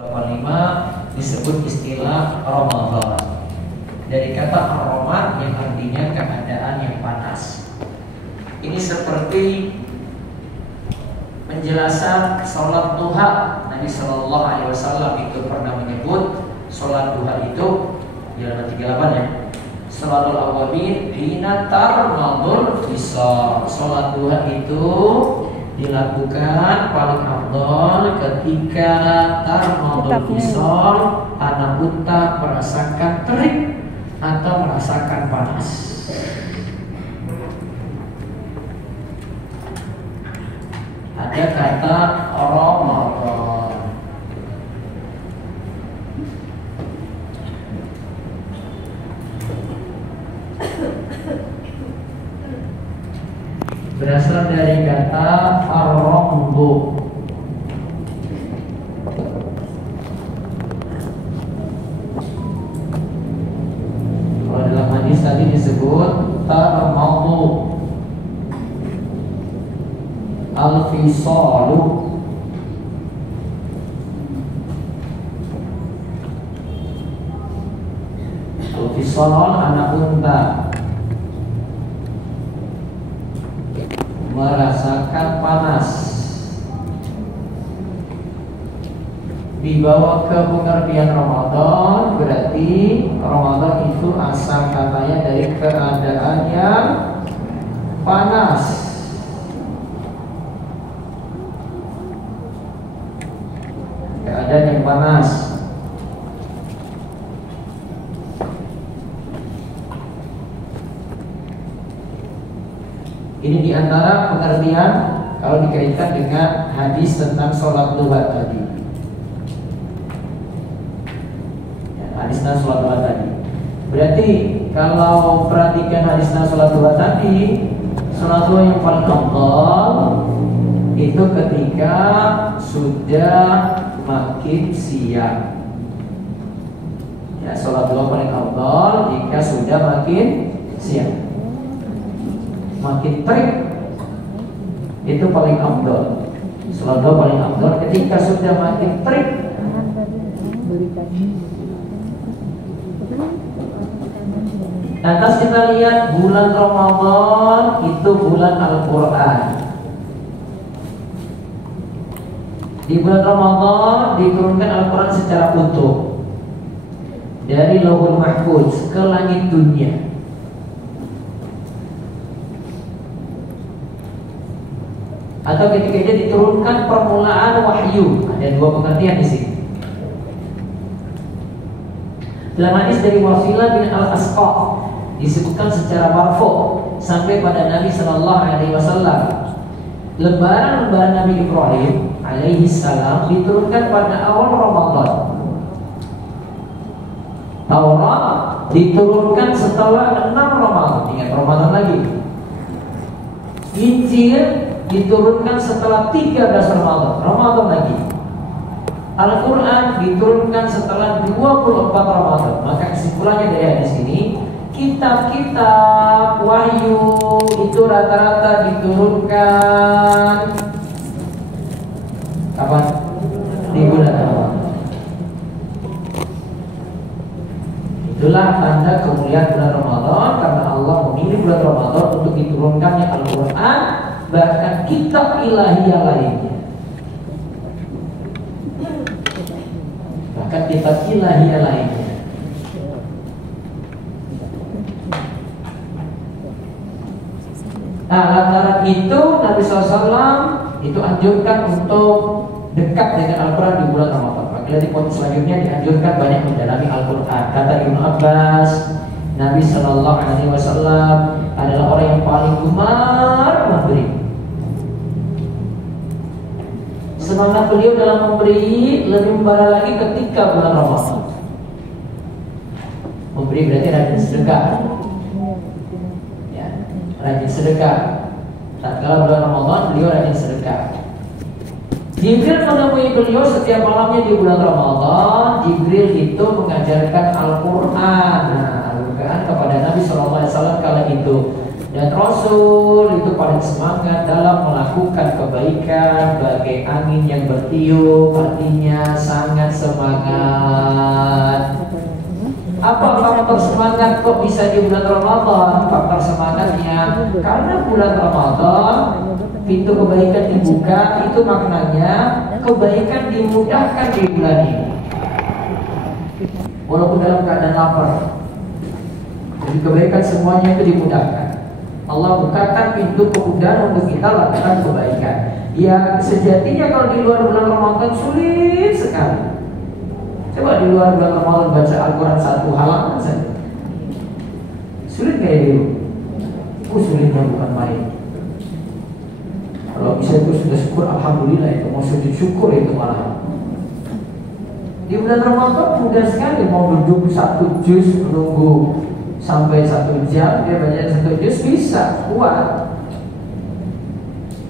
5 disebut istilah Ramadan. Dari kata ar-ramad yang artinya keadaan yang panas. Ini seperti penjelasan sholat duha. Nabi Shallallahu Alaihi Wasallam itu pernah menyebut sholat duha itu di halaman 38 ya. Sholatul awwabin hina tarmadul fisal. Sholat duha itu dilakukan paling afdal ketika tarmadul fisal, anak unta merasakan terik atau merasakan panas. Ada kata Ramadan. Berasal dari kata ar-rambu. Kalau dalam hadis tadi disebut tarmadu, al-fisalu. Al-fisal anak unta merasakan panas. Dibawa ke pengertian Ramadan, berarti Ramadan itu asal katanya dari keadaan yang panas. Keadaan yang panas. Ini diantara pengertian kalau dikaitkan dengan hadis tentang sholat duha tadi. Ya, hadis tentang sholat duha tadi. Berarti kalau perhatikan hadis tentang sholat duha tadi, sholat duha yang paling afdal itu ketika sudah makin siang. Ya, sholat duha paling afdal jika sudah makin siang. Makin terik itu paling afdal. Sholat duha paling afdal ketika sudah makin terik. Lantas kita lihat bulan Ramadan itu bulan Al-Quran. Di bulan Ramadan diturunkan Al-Quran secara utuh dari Lauhul Mahfuz ke langit dunia. Atau ketika dia diturunkan permulaan wahyu. Ada dua pengertian di sini. Dalam hadis dari Wasilah bin Al-Asqa disebutkan secara marfu sampai pada Nabi Sallallahu Alaihi Wasallam. Lebaran Nabi Ibrahim alaihi salam diturunkan pada awal Ramadan. Taurat diturunkan setelah 6 Ramadan. Ingat Ramadan lagi. Injil diturunkan setelah 13 Ramadan lagi. Al-Quran diturunkan setelah 24 Ramadan. Maka kesimpulannya dari hadis ini, kitab-kitab wahyu itu rata-rata diturunkan kapan? Di bulan Ramadan. Itulah tanda kemuliaan bulan Ramadan, karena Allah memilih bulan Ramadan untuk diturunkannya Al-Quran, bahkan kitab ilahiyah lainnya. Bahkan kitab ilahiyah lainnya. Nah, lantaran itu Nabi SAW itu anjurkan untuk dekat dengan Al-Quran di bulan Ramadan. Maka di poin selanjutnya dianjurkan banyak mendalami Al-Quran. Kata Ibnu Abbas, Nabi Shallallahu Alaihi Wasallam adalah orang yang paling gemar memberi. Semangat beliau dalam memberi lebih membara lagi ketika bulan Ramadan. Memberi berarti rajin sedekah. Ya, rajin sedekah. Tatkala bulan Ramadan beliau rajin sedekah. Jibril menemui beliau setiap malamnya di bulan Ramadan. Jibril itu mengajarkan Al-Quran. Nah, Al-Quran kepada Nabi SAW kala itu. Dan Rasul itu paling semangat dalam melakukan kebaikan bagai angin yang bertiup, artinya sangat semangat semangat kok bisa di bulan Ramadan? Faktor semangatnya karena bulan Ramadan pintu kebaikan dibuka, itu maknanya kebaikan dimudahkan di bulan ini. Walaupun dalam keadaan lapar, jadi kebaikan semuanya itu dimudahkan. Allah bukakan pintu kemudahan untuk kita lakukan kebaikan. Ya sejatinya kalau di luar bulan Ramadan sulit sekali. Coba di luar bulan Ramadan baca Al-Quran 1 halaman saja. Sulit kayak dulu. Sulitnya bukan main. Kalau bisa itu sudah syukur, alhamdulillah itu. Mau sujud syukur itu malah. Di bulan Ramadan mudah sekali, mau duduk 1 juz menunggu sampai 1 jam, dia baca 1 juz bisa, kuat.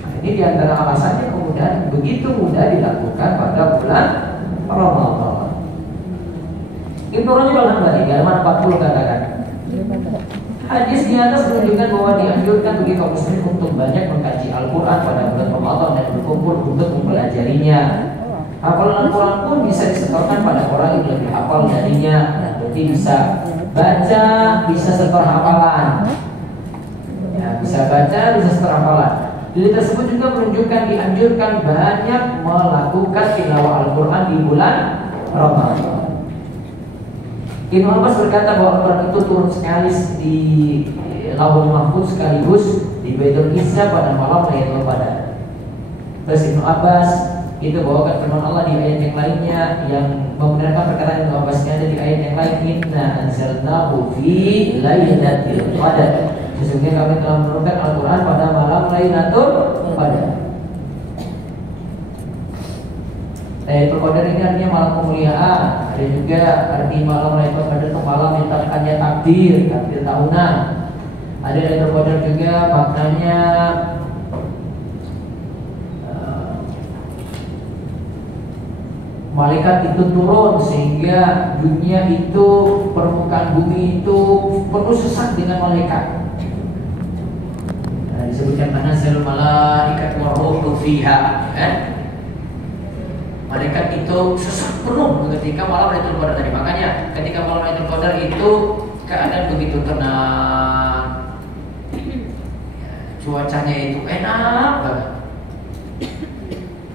Nah, ini diantara alasannya kemudian begitu mudah dilakukan pada bulan Ramadan. Ibnu Rajab Al-Hambali halaman 40 katakan, hadis di atas menunjukkan bahwa dianjurkan bagi kaum muslimin untuk banyak mengkaji Al-Quran pada bulan Ramadan dan berkumpul untuk mempelajarinya. Hafalan Al-Quran pun bisa disetorkan pada orang yang lebih hafal darinya. Nah, berarti bisa baca, bisa setor hafalan. Ya, bisa baca, bisa setor hafalan. Jadi tersebut juga menunjukkan dianjurkan banyak melakukan tilawah Al-Quran di bulan Ramadan. Ibnu Abbas berkata bahwa Al-Quran itu turun sekali di Lauhul Mahfuz sekaligus di Baitul Izza pada malam Lailatul Qadar. Terus Ibnu Abbas itu bawakan firman Allah di ayat yang lainnya yang membenarkan perkataan Ibnu Abbas yang ada di ayat yang lain, inna anzalnahu fi lailatul qadar. Sesungguhnya kami telah menurunkan Al-Quran pada malam Lailatul Qadar. Lailatul Qadar ini artinya malam kemuliaan. Ada juga arti malam Lailatul Qadar itu malam yang takkannya takdir tahunan. Ada Lailatul Qadar juga maknanya malaikat itu turun sehingga dunia itu, permukaan bumi itu penuh sesak dengan malaikat. Nah, disebutkan tanazzalul malaikat waruhu fiha, kan? Malaikat itu sesak penuh ketika malam Lailatul Qadar tadi. Makanya ketika malam Lailatul Qadar itu keadaan begitu tenang, cuacanya itu enak banget.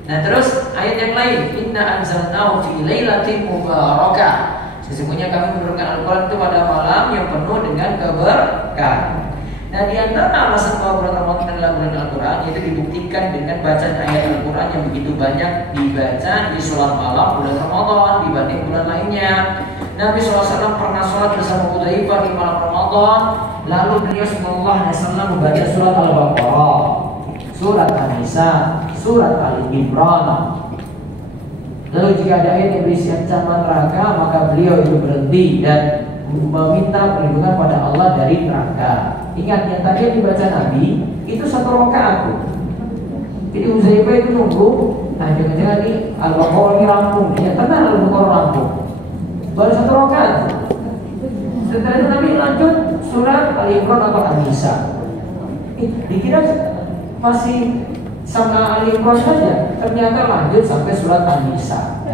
Nah terus ayat yang lain, inna anzalnahu fi lailatin mubarakah. Sesungguhnya kami menurunkan Al-Quran itu pada malam yang penuh dengan keberkahan. Nah di antara alasan bahwa bulan Ramadan adalah bulan Al-Quran, yaitu dibuktikan dengan bacaan ayat Al-Quran yang begitu banyak dibaca di sholat malam bulan Ramadan dibanding bulan lainnya. Nabi SAW pernah sholat bersama Hudzaifah di malam Ramadan, lalu beliau SAW membaca surat Al-Baqarah, surat An-Nisa, surat Al-Imran. Lalu jika ada ayat yang berisi ancaman neraka, maka beliau itu berhenti dan meminta perlindungan pada Allah dari neraka. Ingat yang tadi yang dibaca Nabi itu 1 rakaat. Jadi Hudzaifah itu nunggu, nah jangan-jangan ini Al-Baqarah ini rampung, ya tenang Al-Baqarah rampung, baru 1 rakaat. Setelah itu Nabi lanjut surat Al-Imran atau An-Nisa. Dikira masih sama Al-Imran saja, ternyata lanjut sampai surat An-Nisa.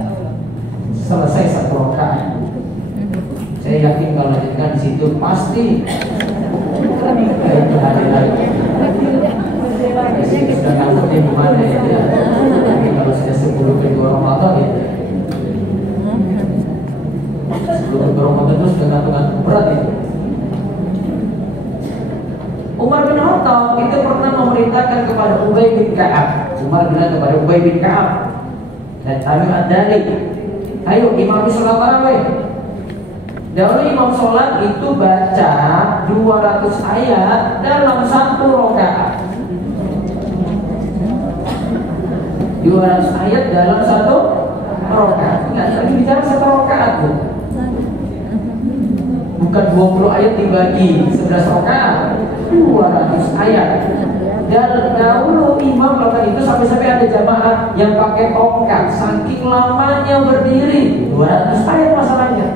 Selesai 1 rakaat. Saya yakin kalau lanjutkan di situ pasti itu hari lagi. Sudah kantornya gimana ya? Tapi kalau sudah 10 ke 2 Ramadan ya. 10 ke 2 Ramadan itu sudah kantor-kantor berat itu. Umar bin Khattab itu pernah memerintahkan kepada Ubay bin Ka'ab. Umar bilang kepada Ubay bin Ka'ab dan Tamim Ad-Dari, ayo imam sholat tarawih. Dahulu imam sholat itu baca 200 ayat dalam 1 rakaat. 200 ayat dalam 1 rakaat. Enggak, tadi bicara 1 rakaat bu. Bukan 20 ayat dibagi 11 rakaat. 200 ayat. Dan dahulu imam melakukan itu sampai-sampai ada jamaah yang pakai tongkat, saking lamanya berdiri. 200 ayat masalahnya.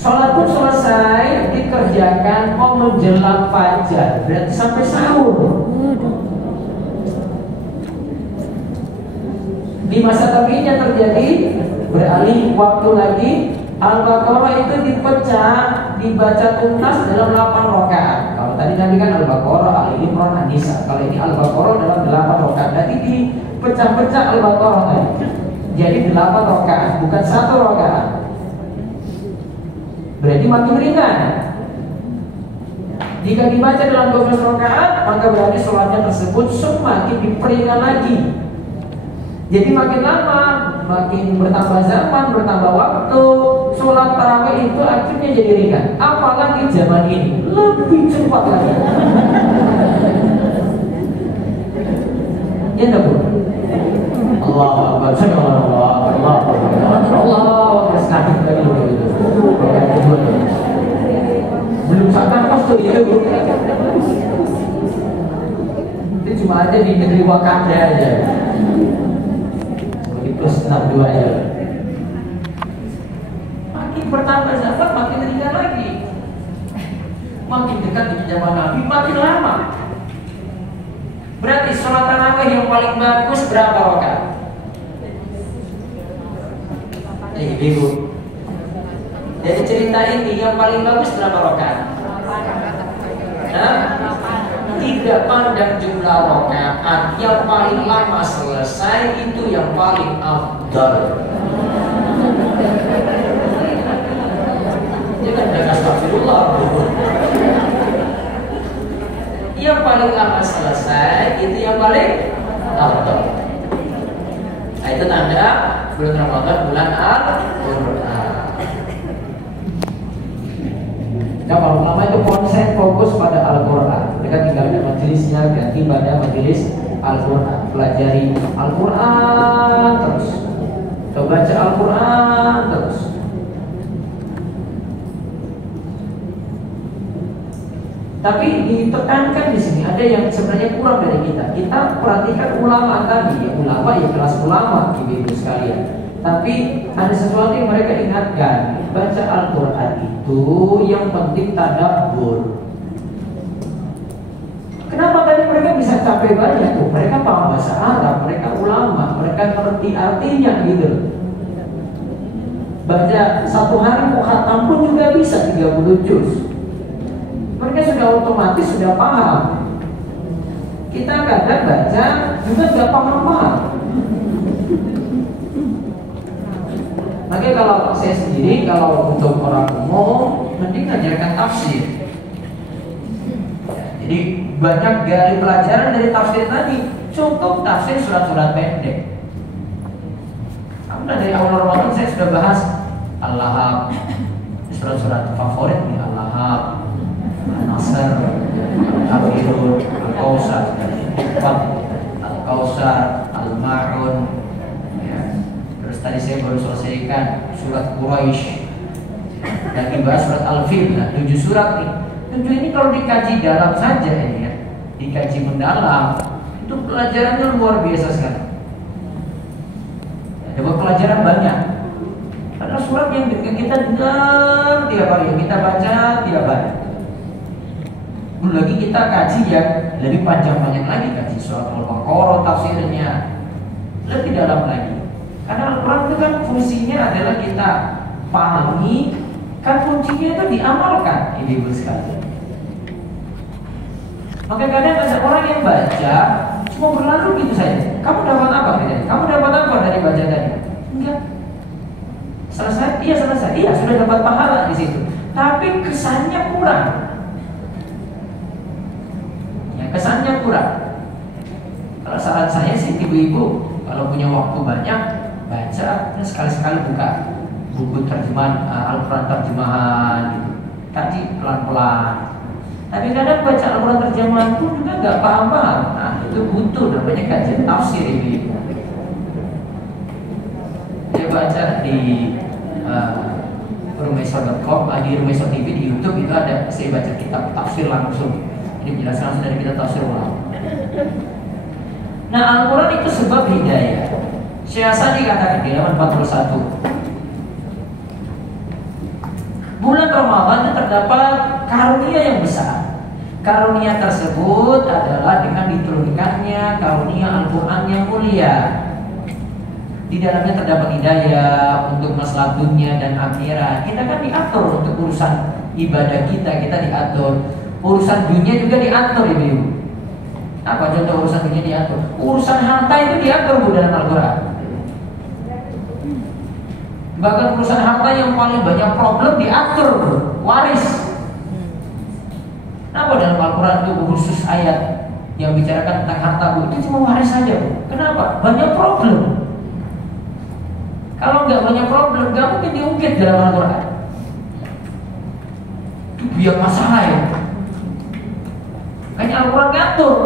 Sholat pun selesai dikerjakan mau menjelang fajar, berarti sampai sahur. Di masa tabi'innya terjadi beralih waktu lagi Al-Baqarah itu dipecah, dibaca tuntas dalam 8 rakaat. Kalau tadi Nabi kan Al-Baqarah, Al-Imran, An-Nisa. Kalau ini Al-Baqarah dalam 8 rakaat. Jadi dipecah-pecah Al-Baqarah tadi. Jadi 8 rakaat, bukan 1 rakaat. Berarti makin ringan. Jika dibaca dalam 12 rakaat, maka berarti sholatnya tersebut semakin diperingan lagi. Jadi makin lama, makin bertambah zaman, bertambah waktu, sholat tarawih itu akhirnya jadi ringan. Apalagi zaman ini lebih cepat lagi. Ya enggak, Bu? Allahu Akbar, Allah sekali lagi belum sampai kos tuh ya, Bu. Itu cuma ada di negeri Wakanda aja. Plus 62 ya. Makin bertambah zaman makin ringan lagi. Makin dekat di zaman Nabi makin lama. Berarti sholat tarawih yang paling bagus berapa rakaat? Ibu. Jadi cerita ini yang paling bagus berapa rakaat? Tidak pandang jumlah rakaat, yang paling lama selesai itu yang paling afdal. Jangan dengan astagfirullah. Yang paling lama selesai itu yang paling afdal. Nah, itu tanda bulan Ramadan, bulan Al-Qur'an. Nah, kalau ulama itu konsen fokus pada Al-Quran. Mereka tinggalkan majelisnya, ganti pada majelis Al-Quran. Pelajari Al-Quran terus, baca Al-Quran terus. Tapi ditekankan di sini ada yang sebenarnya kurang dari kita. Kita perhatikan ulama tadi, ya ulama ya kelas ulama, ibu-ibu sekalian. Tapi ada sesuatu yang mereka ingatkan. Baca Al-Quran itu yang penting tadabbur. Kenapa tadi mereka bisa capek banyak tuh? Mereka paham bahasa Arab, mereka ulama, mereka ngerti artinya gitu. Baca satu hari mukhatam pun juga bisa 30 juz. Mereka sudah otomatis sudah paham. Kita kadang baca juga nggak paham-paham. Makanya kalau saya sendiri, kalau untuk orang umum, mending ngajarkan tafsir. Jadi banyak dari pelajaran dari tafsir tadi. Cukup tafsir surat-surat pendek. Karena dari awal Ramadan saya sudah bahas Al-Lahab, surat-surat favorit nih, Al-Lahab, Al-Nasr, Al-Kafirun, Al-Kausar, Al-Kausar, Al-Ma'un. Tadi saya baru selesaikan surat Quraisy dan dibahas surat Al-Fil. Nah, 7 surat nih. 7 ini kalau dikaji dalam saja ini ya, dikaji mendalam, itu pelajarannya luar biasa sekali. Ada pelajaran banyak. Ada surat yang kita dengar tiap hari, yang kita baca tiap hari. Belum lagi kita kaji yang lebih panjang-panjang lagi, kaji surat Al-Baqarah tafsirnya lebih dalam lagi. Karena Al-Quran itu kan fungsinya adalah kita pahami, kan kuncinya itu diamalkan, ibu-ibu sekalian. Maka kadang ada orang yang baca cuma berlalu gitu saja. Kamu dapat apa bedanya? Kamu dapat apa dari baca tadi? Enggak. Selesai? Iya selesai. Iya sudah dapat pahala di situ. Tapi kesannya kurang. Ya kesannya kurang. Kalau saran saya sih ibu-ibu, kalau punya waktu banyak, baca, sekali-sekali buka buku terjemahan Al-Quran terjemahan gitu. Kaji pelan-pelan. Tapi kadang baca Al-Quran terjemahan pun juga nggak paham-paham. Nah itu butuh namanya kajian tafsir ini. Saya baca di Rumaisa.com, di Rumaisa TV di YouTube itu ada, saya baca kitab tafsir langsung. Ini penjelasan langsung dari kitab tafsir ulama. Nah Al-Quran itu sebab hidayah. Syekh Sa'di katakan di halaman 41, bulan Ramadan itu terdapat karunia yang besar. Karunia tersebut adalah dengan diturunkannya karunia Al-Quran yang mulia. Di dalamnya terdapat hidayah untuk masalah dunia dan akhirat. Kita kan diatur untuk urusan ibadah kita diatur. Urusan dunia juga diatur, ibu-ibu. Apa contoh urusan dunia diatur? Urusan harta itu diatur, Bu, dalam Al-Quran. Bahkan urusan harta yang paling banyak problem diatur, Bu. Waris. Kenapa dalam Al-Quran itu khusus ayat yang bicarakan tentang harta, Bu? Itu cuma waris saja, Bu. Kenapa? Banyak problem. Kalau nggak banyak problem, nggak mungkin diungkit dalam Al-Quran. Itu biar masalah ya. Makanya Al-Quran ngatur.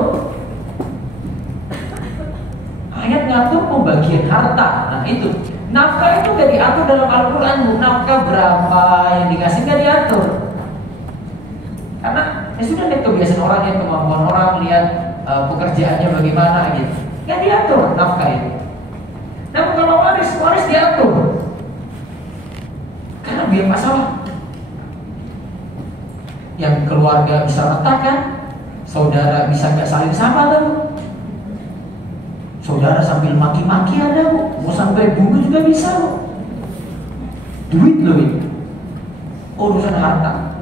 Ayat ngatur pembagian harta. Nah itu, nafkah itu nggak diatur dalam Al-Quran. Nafkah berapa yang dikasih nggak diatur. Karena ya sudah lihat kebiasaan orang, lihat kemampuan orang, lihat pekerjaannya bagaimana gitu. Nggak diatur nafkah itu. Namun kalau waris diatur. Karena biar masalah. Yang keluarga bisa retak kan, saudara bisa nggak saling sama kan, saudara sambil maki-maki ada, mau sampai bunuh juga bisa. Duit loh ini, urusan harta.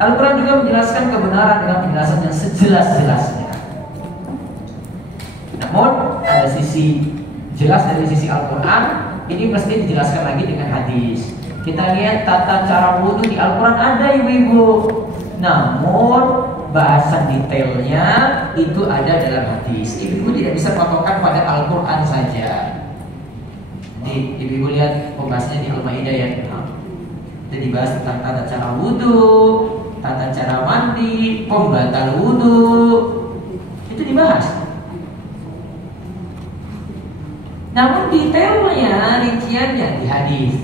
Al-Quran juga menjelaskan kebenaran dengan penjelasan yang sejelas-jelasnya. Namun ada sisi jelas dari sisi Al-Quran, ini mesti dijelaskan lagi dengan hadis. Kita lihat tata cara wudhu di Al-Quran ada, ibu-ibu. Namun bahasan detailnya itu ada dalam hadis. Ibu-ibu tidak bisa patokan pada Al-Quran saja. Ibu-ibu lihat pembahasannya di Al-Maidah ya. Itu dibahas tentang tata cara wudhu, tata cara mandi, pembatal wudhu. Itu dibahas. Namun detailnya, rinciannya di hadis.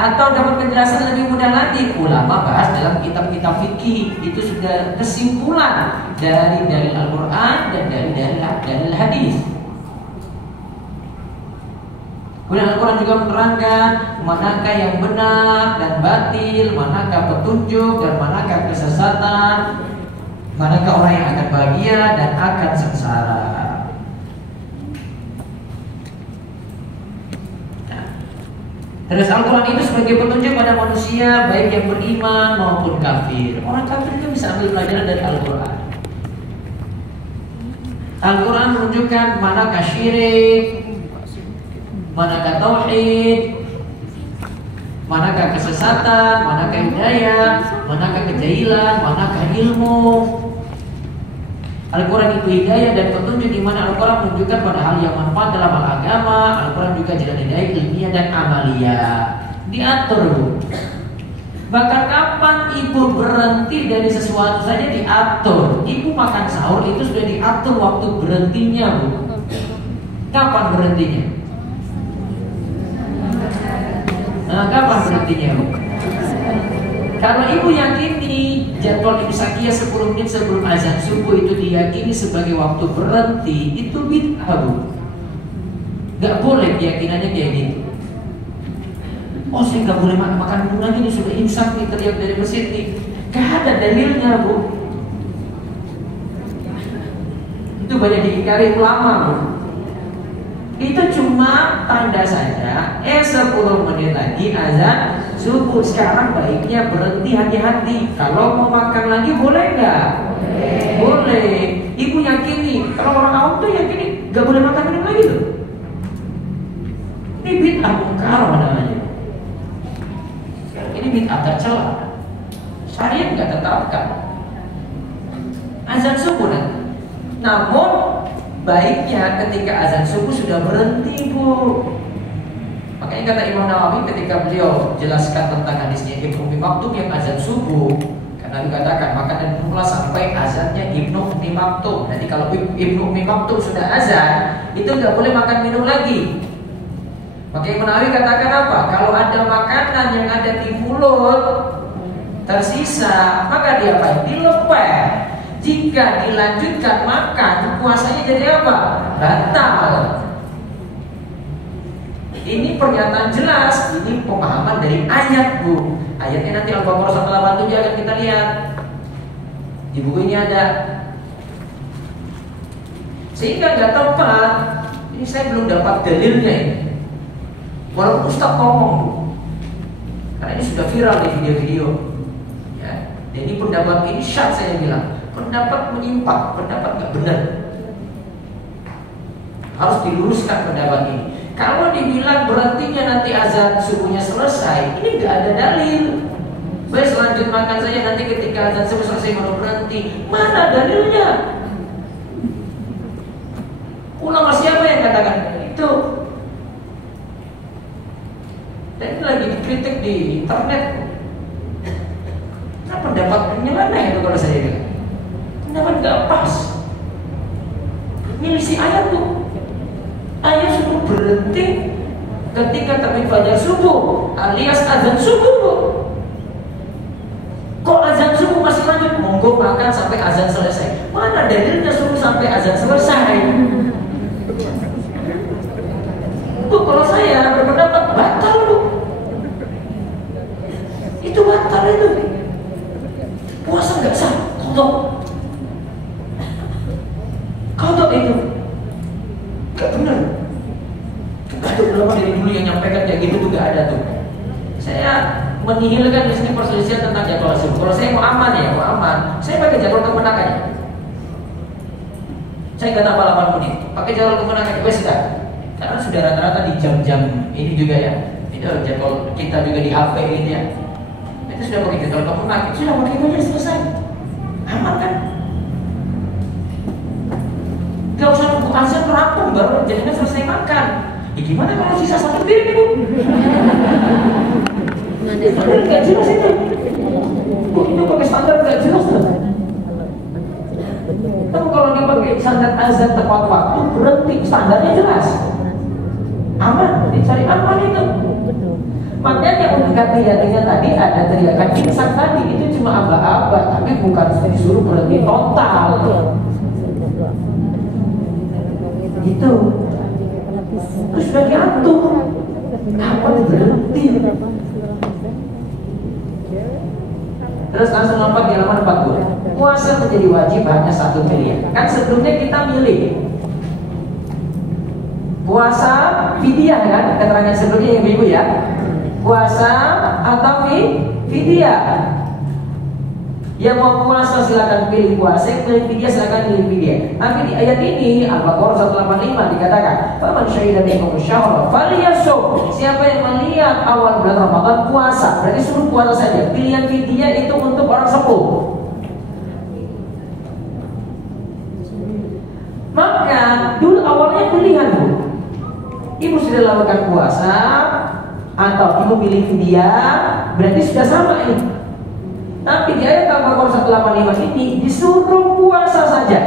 Atau dapat penjelasan lebih mudah lagi, ulama bahas dalam kitab-kitab fikih. Itu sudah kesimpulan dari dalil Al-Quran dan dari dalil hadis. Kemudian Al-Quran juga menerangkan manakah yang benar dan batil, manakah petunjuk dan manakah kesesatan, manakah orang yang akan bahagia dan akan sengsara. Terus Al-Quran itu sebagai petunjuk pada manusia, baik yang beriman maupun kafir. Orang kafir itu bisa ambil pelajaran dari Al-Quran. Al-Quran menunjukkan manakah syirik, manakah tauhid, manakah kesesatan, manakah hidayah, manakah kejahilan, manakah ilmu. Al-Quran itu hidayah dan petunjuk, di mana Al-Quran menunjukkan pada hal yang manfaat dalam hal agama. Al-Quran juga jalan hidayah ilmiah dan amalia. Diatur, Bu. Bahkan kapan ibu berhenti dari sesuatu saja diatur. Ibu makan sahur itu sudah diatur waktu berhentinya, Bu. Kapan berhentinya? Nah, kapan berhentinya, Bu? Kalau ibu yakini jadwal imsakiyah 10 menit sebelum azan subuh itu diyakini sebagai waktu berhenti, itu bid'ah, Bu. Gak boleh keyakinannya kayak gitu. Oh, saya gak boleh makan minum lagi nih, sudah imsak nih, teriak dari masjid nih. Gak ada dalilnya, Bu. Itu banyak diingkari ulama, Bu. Itu cuma tanda saja. 10 menit lagi azan subuh. Sekarang baiknya berhenti, hati-hati. Kalau mau makan lagi boleh nggak? Boleh. Ibu yakini. Kalau orang awam tuh yakini nggak boleh makan minum lagi loh. Ini bid'ah mungkar namanya. Ini bid'ah tercela. Syariat nggak tetapkan azan subuh nanti. Namun baiknya ketika azan subuh sudah berhenti, Bu. Makanya kata Imam Nawawi ketika beliau jelaskan tentang hadisnya Ibnu Ummi Maktum yang azan subuh, karena dikatakan maka dan minumlah sampai azannya Ibnu Ummi Maktum. Jadi kalau Ibnu Ummi Maktum sudah azan, itu nggak boleh makan minum lagi. Maka Imam Nawawi katakan apa? Kalau ada makanan yang ada di mulut tersisa, maka diapain? Dilepeh. Jika dilanjutkan makan, puasanya jadi apa? Batal. Ini pernyataan jelas, ini pemahaman dari ayat, Bu. Ayatnya nanti Al-Baqarah 187 akan kita lihat. Di buku ini ada. Sehingga nggak tepat Ini saya belum dapat dalilnya ini. Walaupun Ustaz ngomong, karena ini sudah viral di video-video. Ya, jadi pendapat ini syad saya bilang, pendapat menyimpang, pendapat nggak benar. Harus diluruskan pendapat ini. Kalau dibilang berhentinya nanti azan subuhnya selesai, ini nggak ada dalil. Baik, selanjut makan saja nanti ketika azan subuh selesai baru berhenti. Mana dalilnya? Ulama siapa yang katakan itu? Dan ini lagi dikritik di internet. Nah, pendapat nyeleneh itu kalau saya bilang. Pendapat nggak pas. Milisi ayat tuh. Ayat suruh berhenti ketika terbit fajar subuh alias azan subuh. Kok azan subuh masih lanjut? Monggo makan sampai azan selesai. Mana dalilnya suruh sampai azan selesai? Tuh kalau saya berpendapat batal tuh. Itu batal itu. Puasa nggak sah, kodok. Kodok itu nggak benar. Gak ada ulama dari dulu yang nyampaikan kayak gitu tuh, gak ada tuh. Saya menihilkan di sini perselisihan tentang jadwal subuh. Kalau saya mau aman ya, mau aman, saya pakai jadwal kemenangannya. Saya nggak tambah 8 menit, pakai jadwal kemenangan juga sudah. Karena sudah rata-rata di jam-jam ini juga ya. Itu jadwal kita juga di HP ini ya. Itu sudah pakai jadwal kemenangan, sudah pakai itu aja selesai. Aman kan? Gak usah nunggu azan rampung baru jadinya selesai makan. Ya gimana kalau sisa satu piring Bu? Gak jelas itu. Bu, ini pakai standar gak jelas tuh. Tapi kalau dipakai standar azan tepat waktu berhenti, standarnya jelas. Aman, dicari aman itu. Makanya untuk kata-katanya tadi ada teriakan imsak tadi itu cuma aba-aba, tapi bukan disuruh berhenti total. Gitu. Terus sudah diatur kapan berhenti. Terus langsung lompat di halaman 40. Puasa menjadi wajib hanya satu pilihan. Kan sebelumnya kita milih puasa fidyah kan, keterangan sebelumnya ibu-ibu ya. Puasa atau fidyah. Yang mau puasa silakan pilih puasa, yang pilih fidyah silakan pilih fidyah. Tapi di ayat ini Al-Baqarah 185 dikatakan, "Faman syahida minkum syahra falyasum." Siapa yang melihat awal bulan Ramadan puasa, berarti suruh puasa saja. Pilihan fidyah itu untuk orang sepuh. Maka dulu awalnya pilihan Bu. Ibu sudah lakukan puasa atau ibu pilih fidyah, berarti sudah sama ini. Tapi di ayat Al-Baqarah 185 ini disuruh puasa saja.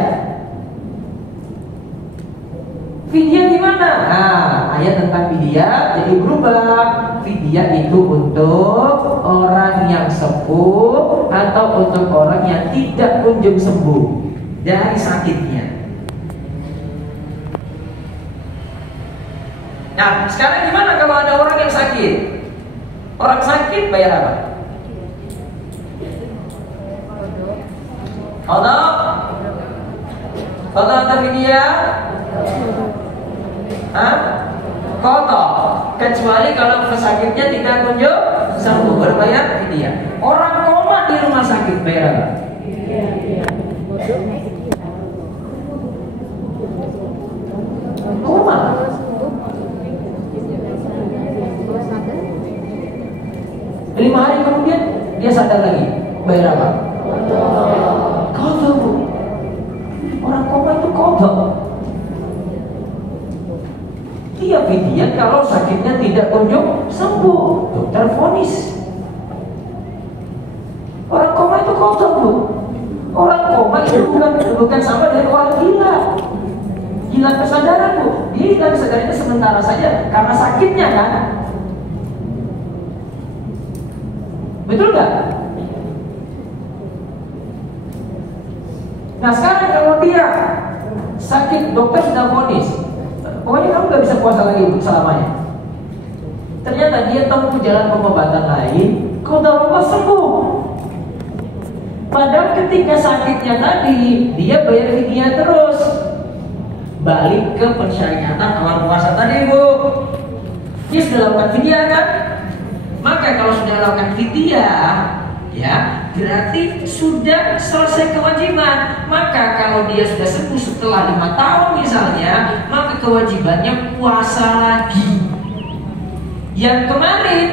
Fidyah gimana? Nah, ayat tentang fidyah jadi berubah. Fidyah itu untuk orang yang sepuh atau untuk orang yang tidak kunjung sembuh dari sakitnya. Nah, sekarang gimana kalau ada orang yang sakit? Orang sakit bayar apa? Kodok atau fidyah? Kodok. Kecuali kalau pesakitnya tidak kunjung sembuh, berbayar fidyah. Orang koma di rumah sakit bayar apa? Koma. 5 hari kemudian dia sadar lagi, bayar apa? Kodok Bu. Orang koma itu kodok. Dia fidyah kalau sakitnya tidak kunjung sembuh. Dokter vonis. Orang koma itu kodok Bu. Orang koma itu bukan sama dengan orang gila. Gila kesadaran Bu. Dia hilang kesadaran itu sementara saja karena sakitnya kan. Betul nggak? Nah sekarang kalau dia sakit, dokter sudah vonis, pokoknya kamu nggak bisa puasa lagi selamanya. Ternyata dia tempuh jalan pengobatan lain, kau tahu sembuh. Padahal ketika sakitnya tadi dia bayar fidyah terus. balik ke pensyariatan awal puasa tadi, Bu. Dia sudah lakukan fidyah kan? Maka kalau sudah lakukan fidyah, ya berarti sudah selesai kewajiban. Maka kalau dia sudah sembuh setelah 5 tahun misalnya, maka kewajibannya puasa lagi. Yang kemarin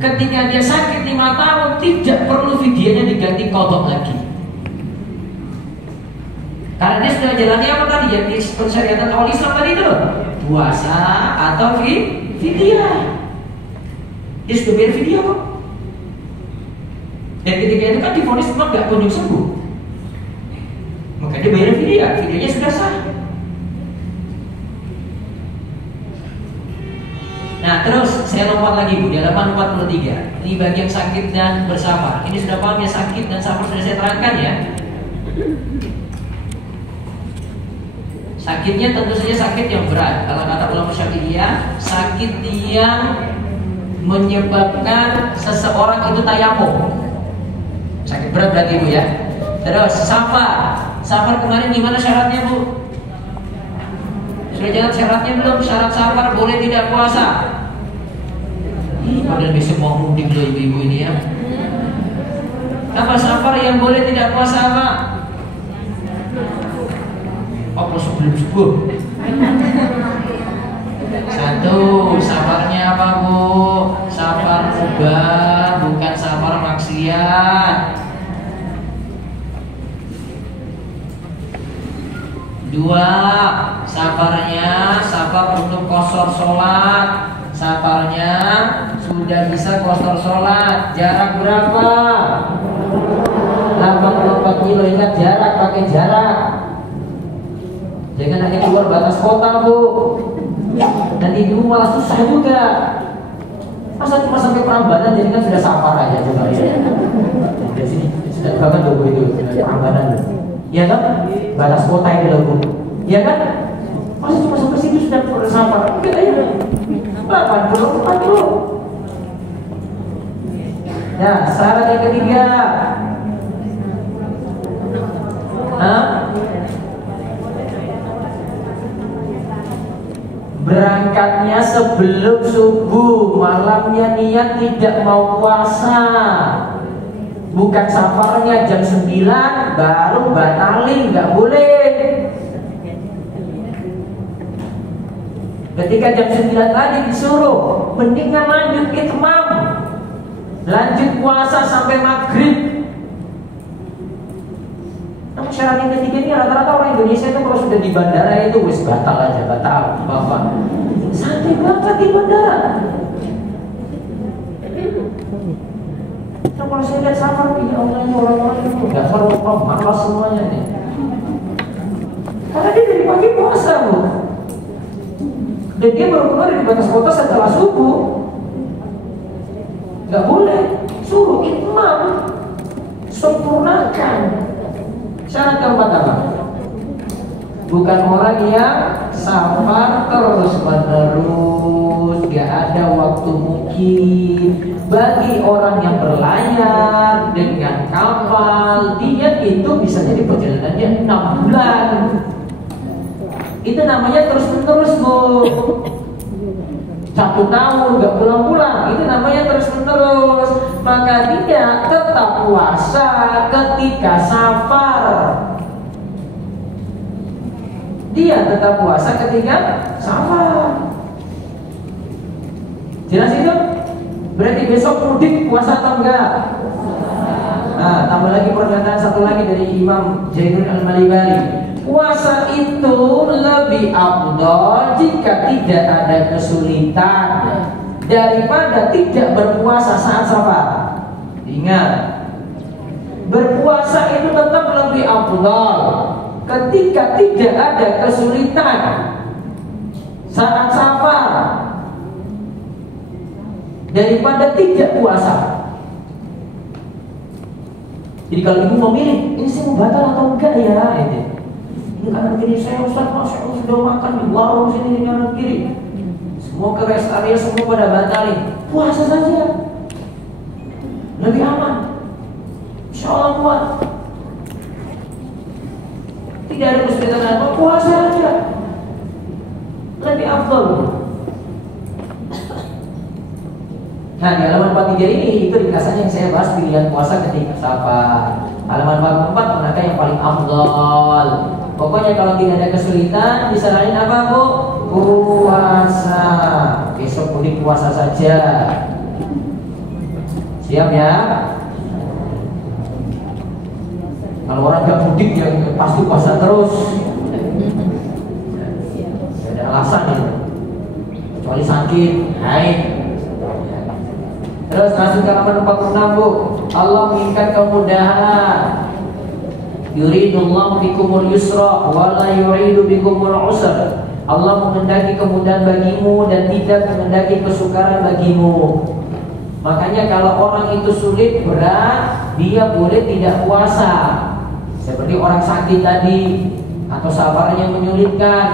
ketika dia sakit 5 tahun tidak perlu fidyahnya diganti qadha lagi. Karena dia sudah jalani apa tadi ya, di pensyariatan awal Islam tadi itu, puasa atau fidyah. Dia sudah bayar fidyah kok. Dan ketika itu kan divonis memang gak kunjung sembuh, maka dia bayar fidyah. Fidyahnya sudah sah. Nah terus saya lompat lagi Bu, di halaman 43. Ini bagian sakit dan bersabar. Ini sudah paham ya, sakit dan sabar sudah saya terangkan ya. Sakitnya tentu saja sakit yang berat. Kalau kata ulama Syafi'iyah, sakit yang menyebabkan seseorang itu tayamum. Sakit berat berarti Bu ya. Terus safar. Safar kemarin gimana syaratnya Bu? Sudah jalan syaratnya belum? Syarat safar boleh tidak puasa. Padahal besok mau mudik loh ibu-ibu ini ya. Apa safar yang boleh tidak puasa apa? Apa sebelum subuh? Satu, safarnya apa Bu? Safar mubah, bukan safar maksiat. Dua, safarnya safar untuk qashar sholat. Safarnya sudah bisa qashar sholat. Jarak berapa? 84 kilo. Ingat jarak, pakai jarak. Jangan hanya keluar batas kota Bu. Nanti dulu malah susah juga. Masa cuma sampai Prambanan jadi kan sudah safar aja coba ya. Dari sini sudah bahkan logo itu Prambanan. Ya kan? Batas kota ini logo. Ya kan? Masa cuma sampai sini sudah safar? Enggak ya. 84 kilo. Nah, syarat yang ketiga. Berangkatnya sebelum subuh, malamnya niat tidak mau puasa. Bukan safarnya jam 9 baru batalin, nggak boleh. Ketika jam 9 tadi disuruh, mendingan lanjut itmam, lanjut puasa sampai maghrib. Namun syarat yang ketiga ini rata-rata orang Indonesia itu kalau sudah di bandara itu wis batal aja, batal bapak. Santai banget di bandara. Nah, kalau saya lihat safar ini orang-orang itu nggak perlu malas semuanya nih. Karena dia dari pagi puasa Bu. Dan dia baru keluar dari batas kota setelah subuh. Nggak boleh, suruh itmam, sempurnakan. Syarat keempat apa? Bukan orang yang safar terus menerus, gak ada waktu mungkin. Bagi orang yang berlayar dengan kapal, dia itu bisa jadi perjalanannya 6 bulan. Itu namanya terus menerus Bu. 1 tahun gak pulang-pulang, itu namanya terus menerus. Maka dia tetap puasa ketika safar. Dia tetap puasa ketika safar. Jelas itu? Berarti besok mudik puasa atau enggak? Nah, tambah lagi pernyataan satu lagi dari Imam Jainul Al-Malibari. Puasa itu lebih afdal jika tidak ada kesulitan daripada tidak berpuasa saat safar. Ingat, berpuasa itu tetap lebih afdal ketika tidak ada kesulitan saat safar daripada tidak puasa. Jadi kalau ibu mau milih, ini saya mau batal atau enggak ya? Ini kanan kiri saya Ustaz, masya Allah sudah makan di warung sini di kanan kiri. Semua ke rest area semua pada batalin. Puasa saja, lebih aman. Insya Allah kuat. Tidak ada kesulitan apa, puasa aja. Lebih afdal. Nah, di halaman 43 ini itu dikasihnya yang saya bahas pilihan puasa ketika safar. Halaman 44 manakah yang paling afdal. Pokoknya kalau tidak ada kesulitan disaranin apa, Bu? Puasa. Besok mudik puasa saja. Siap ya? Kalau orang gak mudik ya pasti puasa terus. Gak ada alasan gitu. Kecuali sakit, haid. Terus masuk ke halaman 46, Bu. Allah menginginkan kemudahan. Yuridullahu bikumul yusra wa la yuridu bikumul usra. Allah menghendaki kemudahan bagimu dan tidak menghendaki kesukaran bagimu. Makanya kalau orang itu sulit, berat, dia boleh tidak puasa. Seperti orang sakit tadi atau safarnya menyulitkan,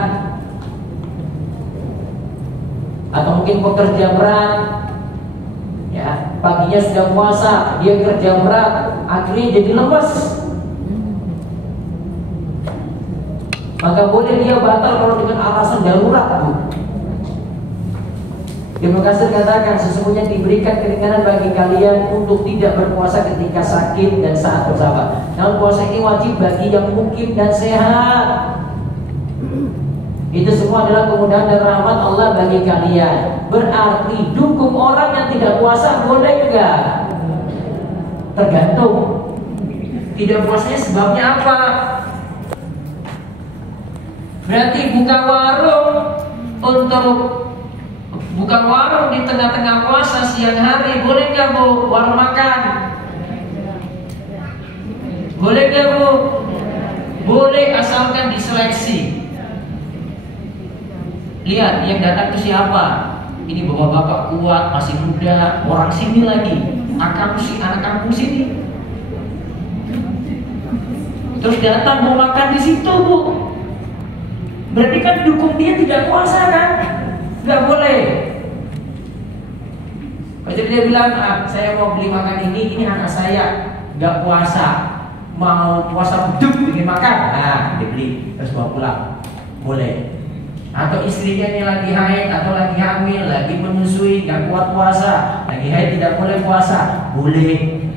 atau mungkin pekerja berat. Ya, paginya sudah puasa, dia kerja berat, akhirnya jadi lemas. Maka boleh dia batal kalau dengan alasan darurat, Bu. Ibnu Katsir katakan sesungguhnya diberikan keringanan bagi kalian untuk tidak berpuasa ketika sakit dan saat bersafar. Namun puasa ini wajib bagi yang mukim dan sehat. Itu semua adalah kemudahan dan rahmat Allah bagi kalian. Berarti dukung orang yang tidak puasa boleh enggak? Tergantung. Tidak puasanya sebabnya apa? Berarti buka warung di tengah-tengah puasa siang hari boleh nggak, Bu? Warung makan boleh nggak, Bu? Boleh, asalkan diseleksi. Lihat yang datang itu siapa. Ini bapak-bapak kuat, masih muda, orang sini lagi, anak kampung sini. Terus datang mau makan di situ, Bu. Berarti kan dukung dia tidak puasa kan? Nggak boleh. Kalau dia bilang, saya mau beli makan ini anak saya nggak puasa, mau puasa beduk ingin makan, dibeli terus bawa pulang, boleh. Atau istrinya ini lagi haid atau lagi hamil, lagi menyusui, nggak kuat puasa, lagi haid tidak boleh puasa, boleh.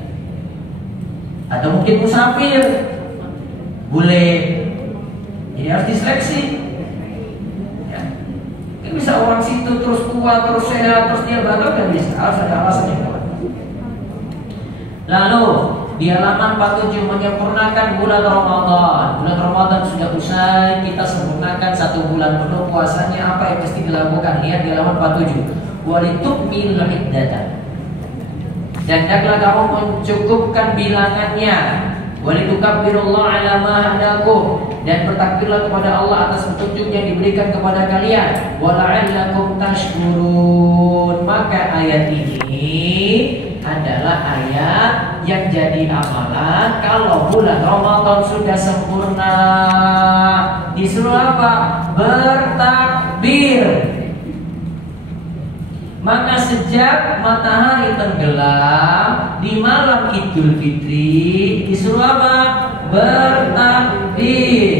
Atau mungkin musafir, boleh. Ini harus diseleksi. Bisa orang situ terus kuat, terus sehat, terus dia batal kan bisa, harus ada alasan yang kuat. Lalu di halaman 47 menyempurnakan bulan Ramadan. Bulan Ramadan sudah usai, kita sempurnakan 1 bulan penuh puasanya. Apa yang mesti dilakukan? Lihat di halaman 47. Walitukmil iddata. Dan hendaklah kamu mencukupkan bilangannya. Walitukabbirullaha ala ma hadakum. Dan bertakbirlah kepada Allah atas petunjuk yang diberikan kepada kalian. Wala'allakum tashkurun. Maka ayat ini adalah ayat yang jadi amalan kalau bulan Ramadan sudah sempurna. Disuruh apa? Bertakbir. Maka sejak matahari tenggelam di malam Idul Fitri disuruh apa? Bertakbir.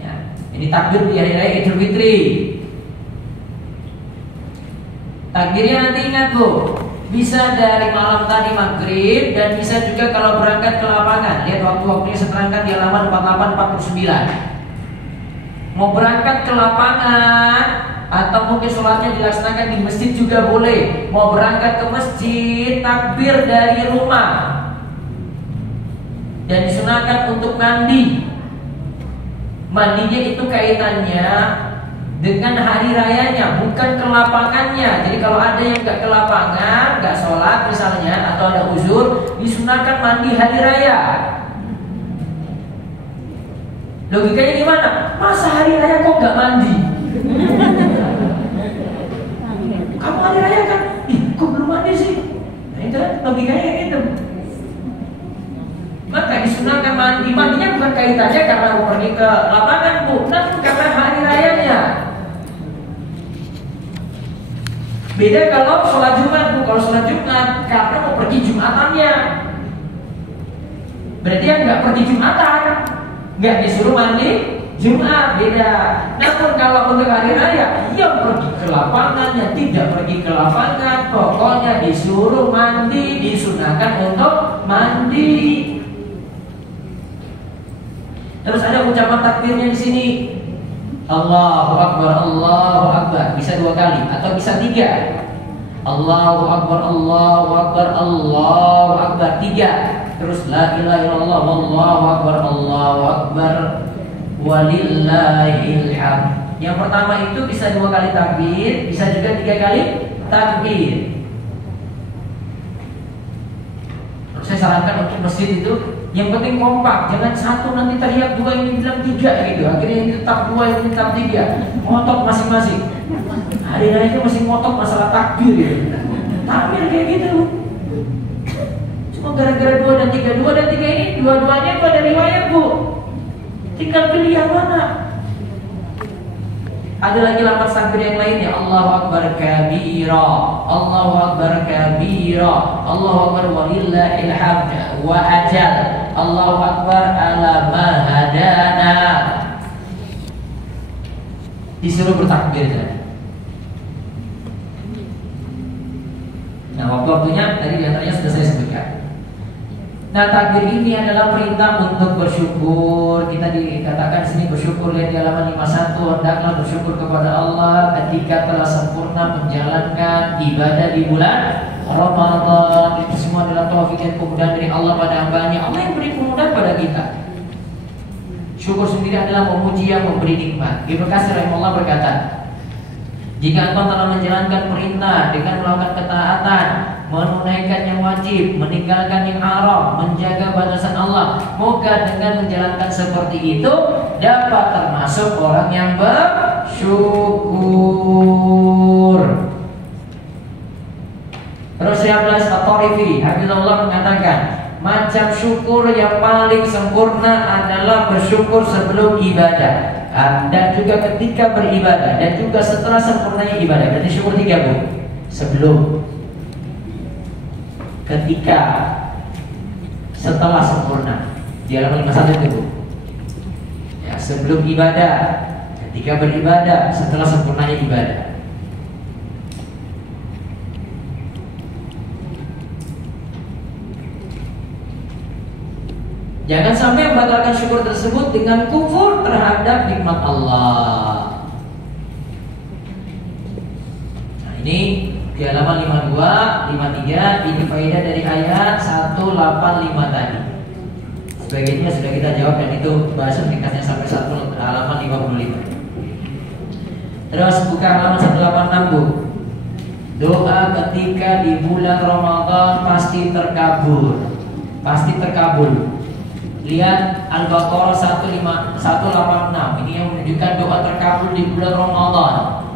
Ya, ini takbir di hari raya Idul Fitri. Takbirnya nanti ingat, Bu, bisa dari malam tadi maghrib dan bisa juga kalau berangkat ke lapangan. Lihat waktu-waktunya seterangkan di halaman 48-49. Mau berangkat ke lapangan atau mungkin sholatnya dilaksanakan di masjid juga boleh. Mau berangkat ke masjid, takbir dari rumah. Dan disunahkan untuk mandi. Mandinya itu kaitannya dengan hari rayanya, bukan ke lapangannya. Jadi kalau ada yang nggak ke lapangan, nggak sholat misalnya, atau ada uzur, disunahkan mandi hari raya. Logikanya gimana? Masa hari raya kok nggak mandi? Kamu hari raya kan? Kok belum mandi sih? Nah itu kan logikanya gitu. Maka disunahkan mandi. Mandinya bukan kaitannya karena mau pergi ke lapangan, bukan karena hari rayanya. Beda kalau sholat Jumat, Bu. Kalau sholat Jumat karena mau pergi Jumatannya. Berarti yang nggak pergi Jumatan, nggak disuruh mandi Jumat, beda. Namun kalau untuk hari raya, yang pergi ke lapangan, yang tidak pergi ke lapangan, pokoknya disuruh mandi, disunahkan untuk mandi. Terus ada ucapan takbirnya di sini. Allahu Akbar, Allahu Akbar. Bisa 2 kali atau bisa 3. Allahu Akbar, Allahu Akbar, Allahu Akbar 3. Terus la ilaha illallah, wallahu akbar, Allahu akbar, walillahil hamd. Yang pertama itu bisa 2 kali takbir, bisa juga 3 kali takbir. Saya sarankan untuk masjid itu yang penting kompak, jangan satu nanti teriak 2 ini bilang 3 gitu. Akhirnya ini tetap 2 ini tetap 3. Ngotot masing-masing. Hari raya itu masih ngotot masalah takbir ya. Takbir kayak gitu. Cuma gara-gara 2 dan 3, 2 dan 3 ini dua-duanya itu ada riwayat, Bu. Tinggal pilih yang mana. Ada lagi lafaz takbir yang lainnya. Allahu Akbar kabira, Allahu Akbar kabira, Allahu Akbar walillahil hamd wa ajal, Allahu Akbar ala ma hadana. Disuruh bertakbir tadi. Nah, waktu-waktunya tadi diantaranya sudah saya sebutkan. Nah, takbir ini adalah perintah untuk bersyukur. Kita dikatakan di sini bersyukur, lihat di halaman 51. Hendaklah bersyukur kepada Allah ketika telah sempurna menjalankan ibadah di bulan Ramadan. Itu semua adalah taufik dan kemudahan dari Allah pada hamba-Nya. Allah yang beri kemudahan pada kita. Syukur sendiri adalah memuji yang memberi nikmat. Ibnu Katsir rahimahullah berkata, jika engkau telah menjalankan perintah dengan melakukan ketaatan, menunaikan yang wajib, meninggalkan yang haram, menjaga batasan Allah, moga dengan menjalankan seperti itu dapat termasuk orang yang bersyukur. Terus Syekh At-Tarifi hafizahullah mengatakan, macam syukur yang paling sempurna adalah bersyukur sebelum ibadah, dan juga ketika beribadah, dan juga setelah sempurnanya ibadah. Berarti syukur 3, Bu. Sebelum, ketika, setelah sempurna. Di halaman 51 itu, Bu. Ya, sebelum ibadah, ketika beribadah, setelah sempurnanya ibadah. Jangan sampai membatalkan syukur tersebut dengan kufur terhadap nikmat Allah. Nah, ini di halaman 52, 53, ini faedah dari ayat 185 tadi. Sebagiannya sudah kita jawab dan itu bahasan ringkasnya sampai halaman 55. Terus buka halaman 186, Bu. Doa ketika di bulan Ramadan pasti terkabul. Pasti terkabul. Lihat Al-Baqarah 186. Ini yang menunjukkan doa terkabul di bulan Ramadan.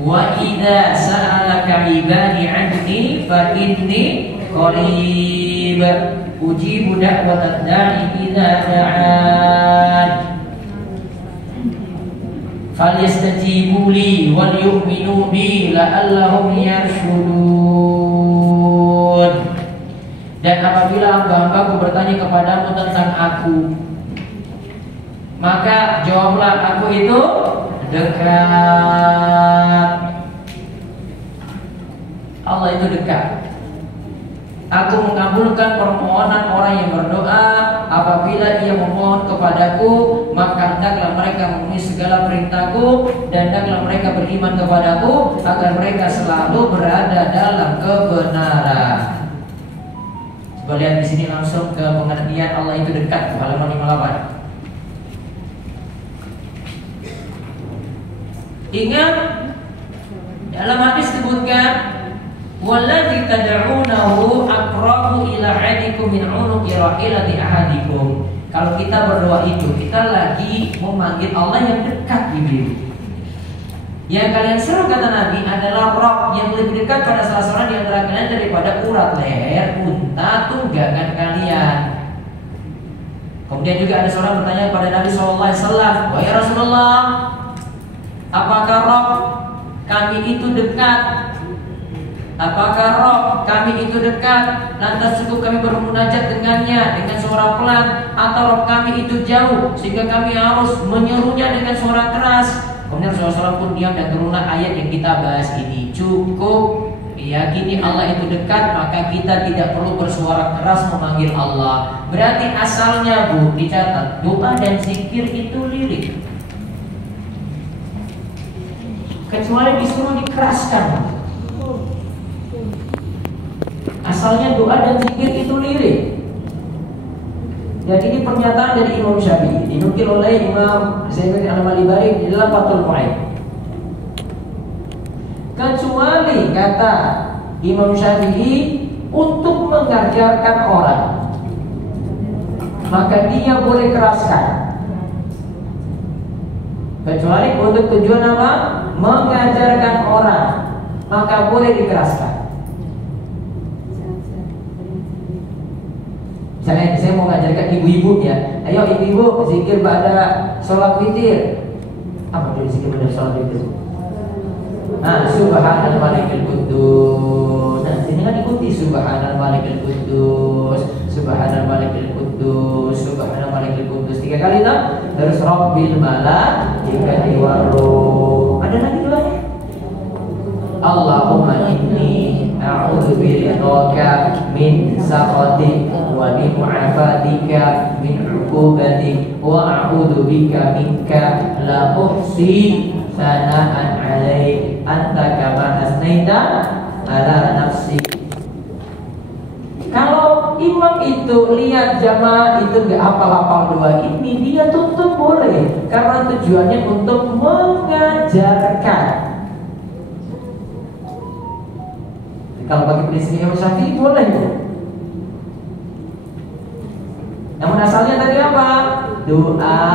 Wa idza sa'alaka 'ibadi 'anni fa inni qarib ujibu da'watad da'i idza da'an falyastajibu li wal yu'minu bi la'allahum yarshudun. Dan apabila hamba-hambaku bertanya kepadamu tentang aku, maka jawablah, aku itu dekat. Allah itu dekat. Aku mengabulkan permohonan orang yang berdoa. Apabila ia memohon kepadaku, maka hendaklah mereka memenuhi segala perintahku, dan hendaklah mereka beriman kepadaku, agar mereka selalu berada dalam kebenaran. Coba lihat di sini langsung ke pengertian Allah itu dekat, halaman 58. Ingat dalam hadis disebutkan, waladzi tad'unahu aqrabu ila 'adikum min 'unuqi rahilati ahadikum. Kalau kita berdoa itu, kita lagi memanggil Allah yang dekat di diri. Yang kalian seru, kata Nabi, adalah Rabb yang lebih dekat pada salah seorang di antara kalian daripada urat leher unta tunggangan kalian. Kemudian juga ada seorang bertanya kepada Nabi SAW, wahai Rasulullah, apakah Rabb kami itu dekat Apakah Rob kami itu dekat, lantas cukup kami bermunajat dengannya dengan suara pelan, atau Rob kami itu jauh sehingga kami harus menyerunya dengan suara keras? Kemudian Rasulullah pun diam dan turunlah ayat yang kita bahas ini. Cukup yakini Allah itu dekat, maka kita tidak perlu bersuara keras memanggil Allah. Berarti asalnya Bu, dicatat, doa dan zikir itu lirik, kecuali disuruh dikeraskan. Asalnya doa dan zikir itu lirik. Dan ini pernyataan dari Imam Syafi'i, dinukil oleh Imam Zainul Al-Malibari di dalam Fathul Mu'in. Kecuali kata Imam Syafi'i untuk mengajarkan orang, maka dia boleh keraskan. Kecuali untuk tujuan apa? Mengajarkan orang, maka boleh dikeraskan. Misalnya saya mau ngajarkan ibu-ibu ya, ayo ibu-ibu zikir pada sholat witir. Apa itu zikir pada sholat witir? Nah, Subhanal Malikul Quddus. Nah, ini kan ikuti Subhanal Malikul Quddus, Subhanal Malikul Quddus, Subhanal Malikul Quddus 3 kali tak? Terus Rabbil Malaikati Warruh. Ada lagi doanya. Allahumma inni a'udzu biridhaka min sakhatik wa bi mu'afatika min 'uqubatik wa a'udzu bika minka la uhsi sana'an 'alaik anta kama asnaita ala nafsi. Kalau imam itu lihat jamaah itu nggak hafal-hafal doa ini, dia tutup boleh, karena tujuannya untuk mengajarkan. Kalau bagi prinsip Imam Syafi'i boleh. Namun asalnya tadi apa? Doa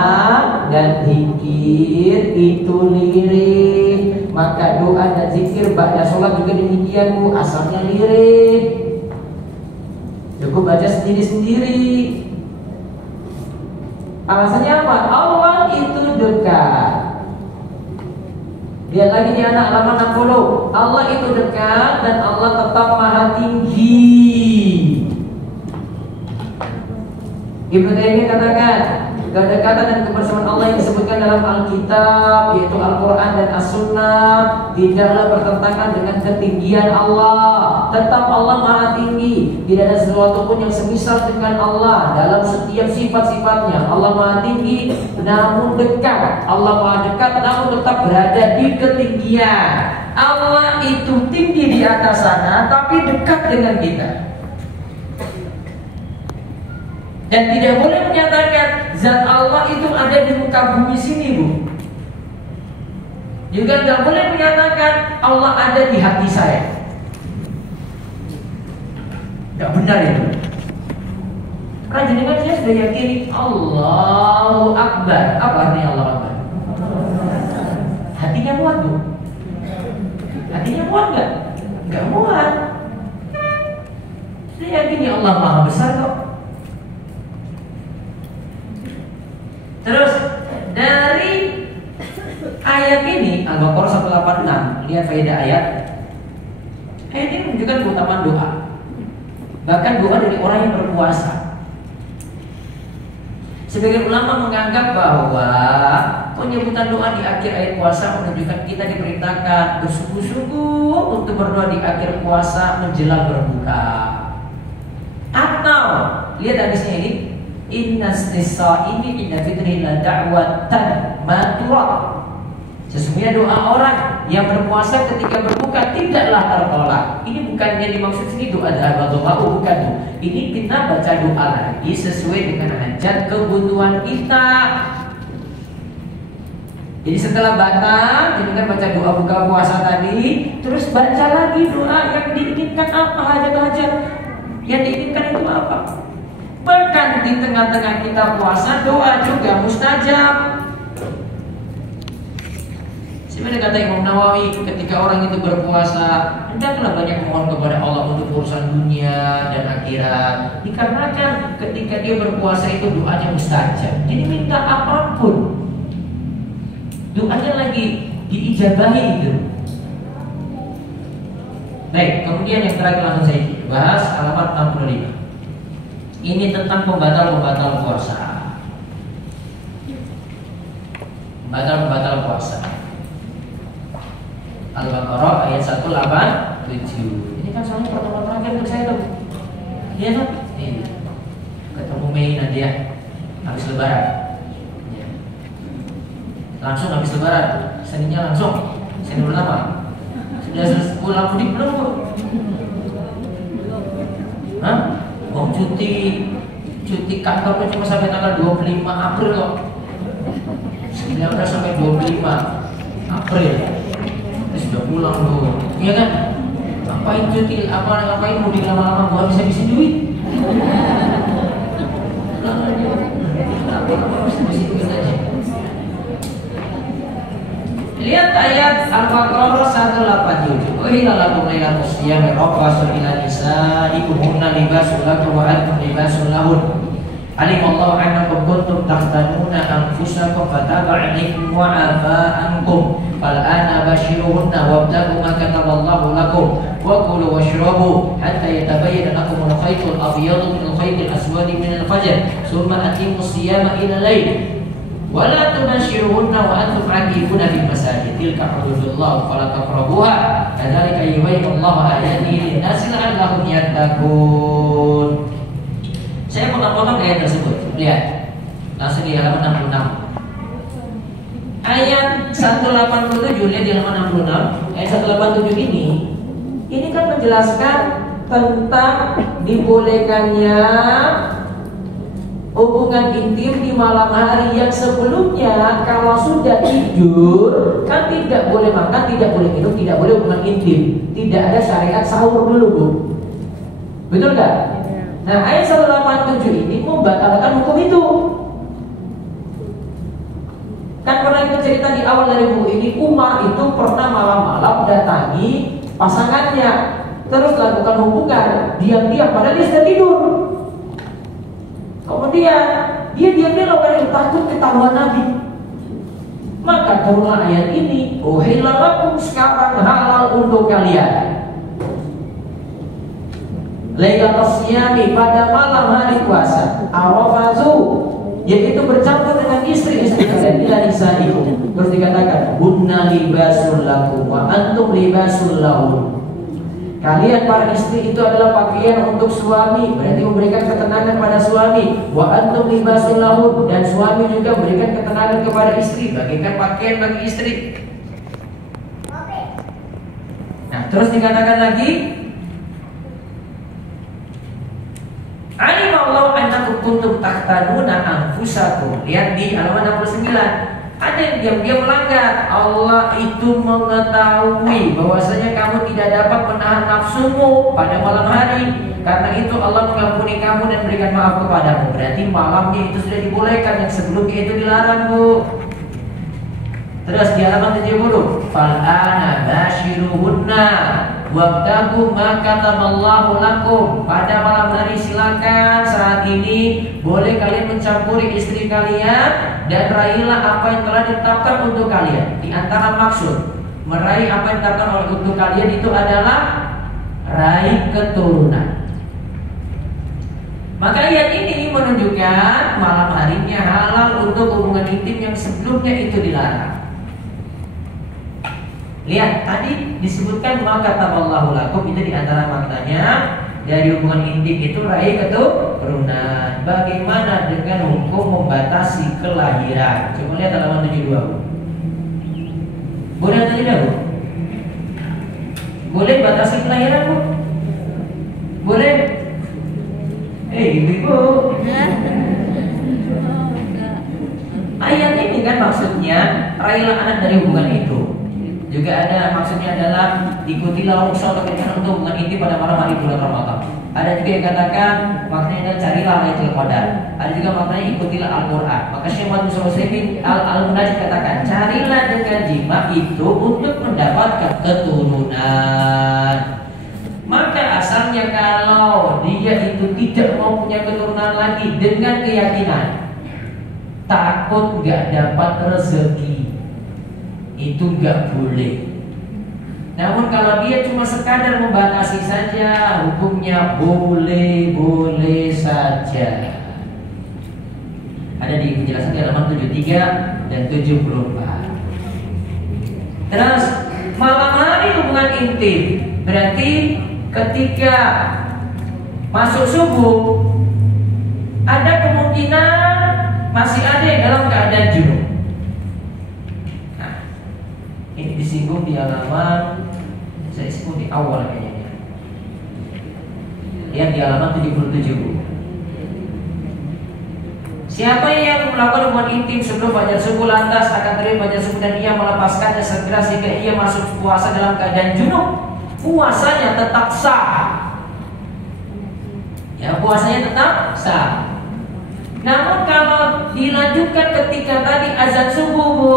dan zikir itu lirik. Maka doa dan zikir ba'da sholat juga demikian Bu, asalnya lirik. Cukup baca sendiri-sendiri. Alasannya apa? Allah itu dekat. Lihat lagi di anak halaman 60. Allah itu dekat dan Allah tetap maha tinggi. Ibnu Taimiyah katakan, kedekatan dan kebersamaan Allah yang disebutkan dalam Alkitab, yaitu Al-Quran dan As-Sunnah, tidaklah bertentangan dengan ketinggian Allah. Tetap Allah maha tinggi. Tidak ada sesuatu pun yang semisal dengan Allah dalam setiap sifat-sifatnya. Allah maha tinggi namun dekat. Allah maha dekat namun tetap berada di ketinggian. Allah itu tinggi di atas sana tapi dekat dengan kita. Dan tidak boleh menyatakan zat Allah itu ada di muka bumi sini Bu. Juga tidak boleh menyatakan Allah ada di hati saya. Tidak benar itu. Karena jenengan saya sudah yakini Allahu Akbar. Apa artinya Allahu Akbar? Hatinya muat Bu. Hatinya muat nggak? Nggak muat. Saya yakini Allah Maha Besar kok. Terus dari ayat ini Al-Baqarah 186, lihat faedah ayat. Ayat ini menunjukkan keutamaan doa. Bahkan doa dari orang yang berpuasa. Sebagian ulama menganggap bahwa penyebutan doa di akhir ayat puasa menunjukkan kita diperintahkan bersungguh-sungguh untuk berdoa di akhir puasa menjelang berbuka. Atau lihat hadisnya ini, inna ini inna fitri la da'watan maturah. Sesungguhnya doa orang yang berpuasa ketika berbuka tidaklah tertolak. Ini bukannya dimaksud sini doa adalah doa, bukan. Ini kita baca doa lagi sesuai dengan hajat kebutuhan kita. Jadi setelah batal, dengan baca doa buka puasa tadi, terus baca lagi doa yang diinginkan apa, hajat-hajat yang diinginkan itu apa. Bahkan di tengah-tengah kita puasa, doa juga mustajab. Sebenarnya kata Imam Nawawi, ketika orang itu berpuasa, hendaklah banyak mohon kepada Allah untuk urusan dunia dan akhirat. Dikarenakan ketika dia berpuasa itu doanya mustajab. Jadi minta apapun, doanya lagi diijabahi itu. Baik, kemudian yang terakhir langsung saya bahas halaman 65. Ini tentang pembatal-pembatal puasa. Pembatal-pembatal puasa. Al-Baqarah ayat 187. Ini kan soalnya pertemuan terakhir untuk saya tuh. Iya tuh. Ini. Ketemu Mei nanti ya. Habis lebaran. Ya. Langsung habis lebaran. Seninnya langsung. Senin pertama. Sudah selesai pulang mudik belum, Bu? Hah? Oh, cuti kantornya cuma sampai tanggal 25 April kok. 19 sampai 25 April. Sudah pulang tuh, iya kan? Ngapain cuti? Ngapain mudik lama-lama? Gua bisa duit. Lihat ayat Al-Baqarah 187. Uhilla lakum lailatus siyami rafasu ila nisaikum hunna libasun lakum wa antum libasun lahun. Alimallahu annakum kuntum takhtanuna anfusakum fataba 'alaikum wa 'afa ankum. Fal'ana bashiruhunna wabtaghu ma kataballahu lakum wa kulu washrabu hatta yatabayyana lakum al-khaytul abyadu min al-khaytil aswadi min al-fajr thumma atimmus siyama ila al-lail. Wala tubashiruhunna wa antum aqifuna fil masajid tilka hududullah fala taqrabuha kadzalika yubayyinullahu ayatihi lin-nasi la'allahum yattaqun. Saya potong-potong ayat tersebut. Lihat. Langsung di halaman 66. Ayat 187, lihat di halaman 66. Ayat 187 ini kan menjelaskan tentang dibolehkannya hubungan intim di malam hari yang sebelumnya kalau sudah tidur kan tidak boleh makan, tidak boleh minum, tidak boleh hubungan intim, tidak ada syariat sahur dulu, Bu. Betul nggak? Nah, ayat 187 ini membatalkan hukum itu. Kan pernah kita cerita di awal dari buku ini, Umar itu pernah malam-malam datangi pasangannya, terus lakukan hubungan diam-diam padahal dia sudah tidur. Kemudian dia diam-diam lakukan takut ketahuan Nabi. Maka turunlah ayat ini, uhilla lakum, sekarang halal untuk kalian. Lailatul siyami, pada malam hari puasa, arafatu, yaitu bercampur dengan istri-istri kalian, ila nisaikum. Terus dikatakan, hunna libasul lakum wa antum libasul lahun. Kalian para istri itu adalah pakaian untuk suami, berarti memberikan ketenangan pada suami. Wa antum libasul lahun, dan suami juga memberikan ketenangan kepada istri, bagikan pakaian bagi istri. Nah, terus dikatakan lagi, alimallahu annakum kuntum takhtanuna anfusakum. Lihat di halaman 69. Ada yang diam-diam melanggar. Allah itu mengetahui bahwasanya kamu tidak dapat menahan nafsumu pada malam hari. Karena itu Allah mengampuni kamu dan berikan maaf kepadamu. Berarti malamnya itu sudah dibolehkan, yang sebelumnya itu dilarang, Bu. Terus di halaman 70. Fal'ana bashiruhunna wabtagu ma kataballahu lakum. Pada malam hari silakan saat ini boleh kalian mencampuri istri kalian dan raihlah apa yang telah ditetapkan untuk kalian. Di antara maksud meraih apa yang ditetapkan oleh untuk kalian itu adalah raih keturunan. Maka ayat ini menunjukkan malam harinya halal untuk hubungan intim yang sebelumnya itu dilarang. Lihat, tadi disebutkan maka taballahu lakum, itu diantara maknanya dari hubungan intim itu raih keturunan. Bagaimana dengan hukum membatasi kelahiran? Coba lihat halaman 72. Boleh atau tidak, Bu? Boleh batasi kelahiran, Bu? Boleh? Ibu. Ayat ini kan maksudnya raihlah anak dari hubungan itu. Juga ada maksudnya adalah ikutilah rukhsah untuk hubungan intim pada malam hari bulan Ramadan. Ada juga yang katakan maknanya adalah carilah Lailatul Qadar. Ada juga maknanya ikutilah Al-Qur'an. Maka Syekh Muhammad Sulaiman Al-Munajjid katakan carilah dengan jima itu untuk mendapatkan keturunan. Maka asalnya kalau dia itu tidak mau punya keturunan lagi dengan keyakinan takut gak dapat rezeki, itu gak boleh. Namun kalau dia cuma sekadar membatasi saja, hukumnya boleh-boleh saja. Ada di penjelasan di halaman 73 dan 74. Terus malam hari hubungan intim berarti ketika masuk subuh ada kemungkinan masih ada yang dalam keadaan junub. Nah, ini disinggung di halaman, saya singgung di awal kayaknya. Lihat di halaman 77. Siapa yang melakukan hubungan intim sebelum fajar subuh lantas akan terbit fajar subuh dan ia melepaskannya segera sehingga ia masuk puasa dalam keadaan junub, puasanya tetap sah. Ya, puasanya tetap sah. Namun kalau dilanjutkan ketika tadi azan subuh, Bu,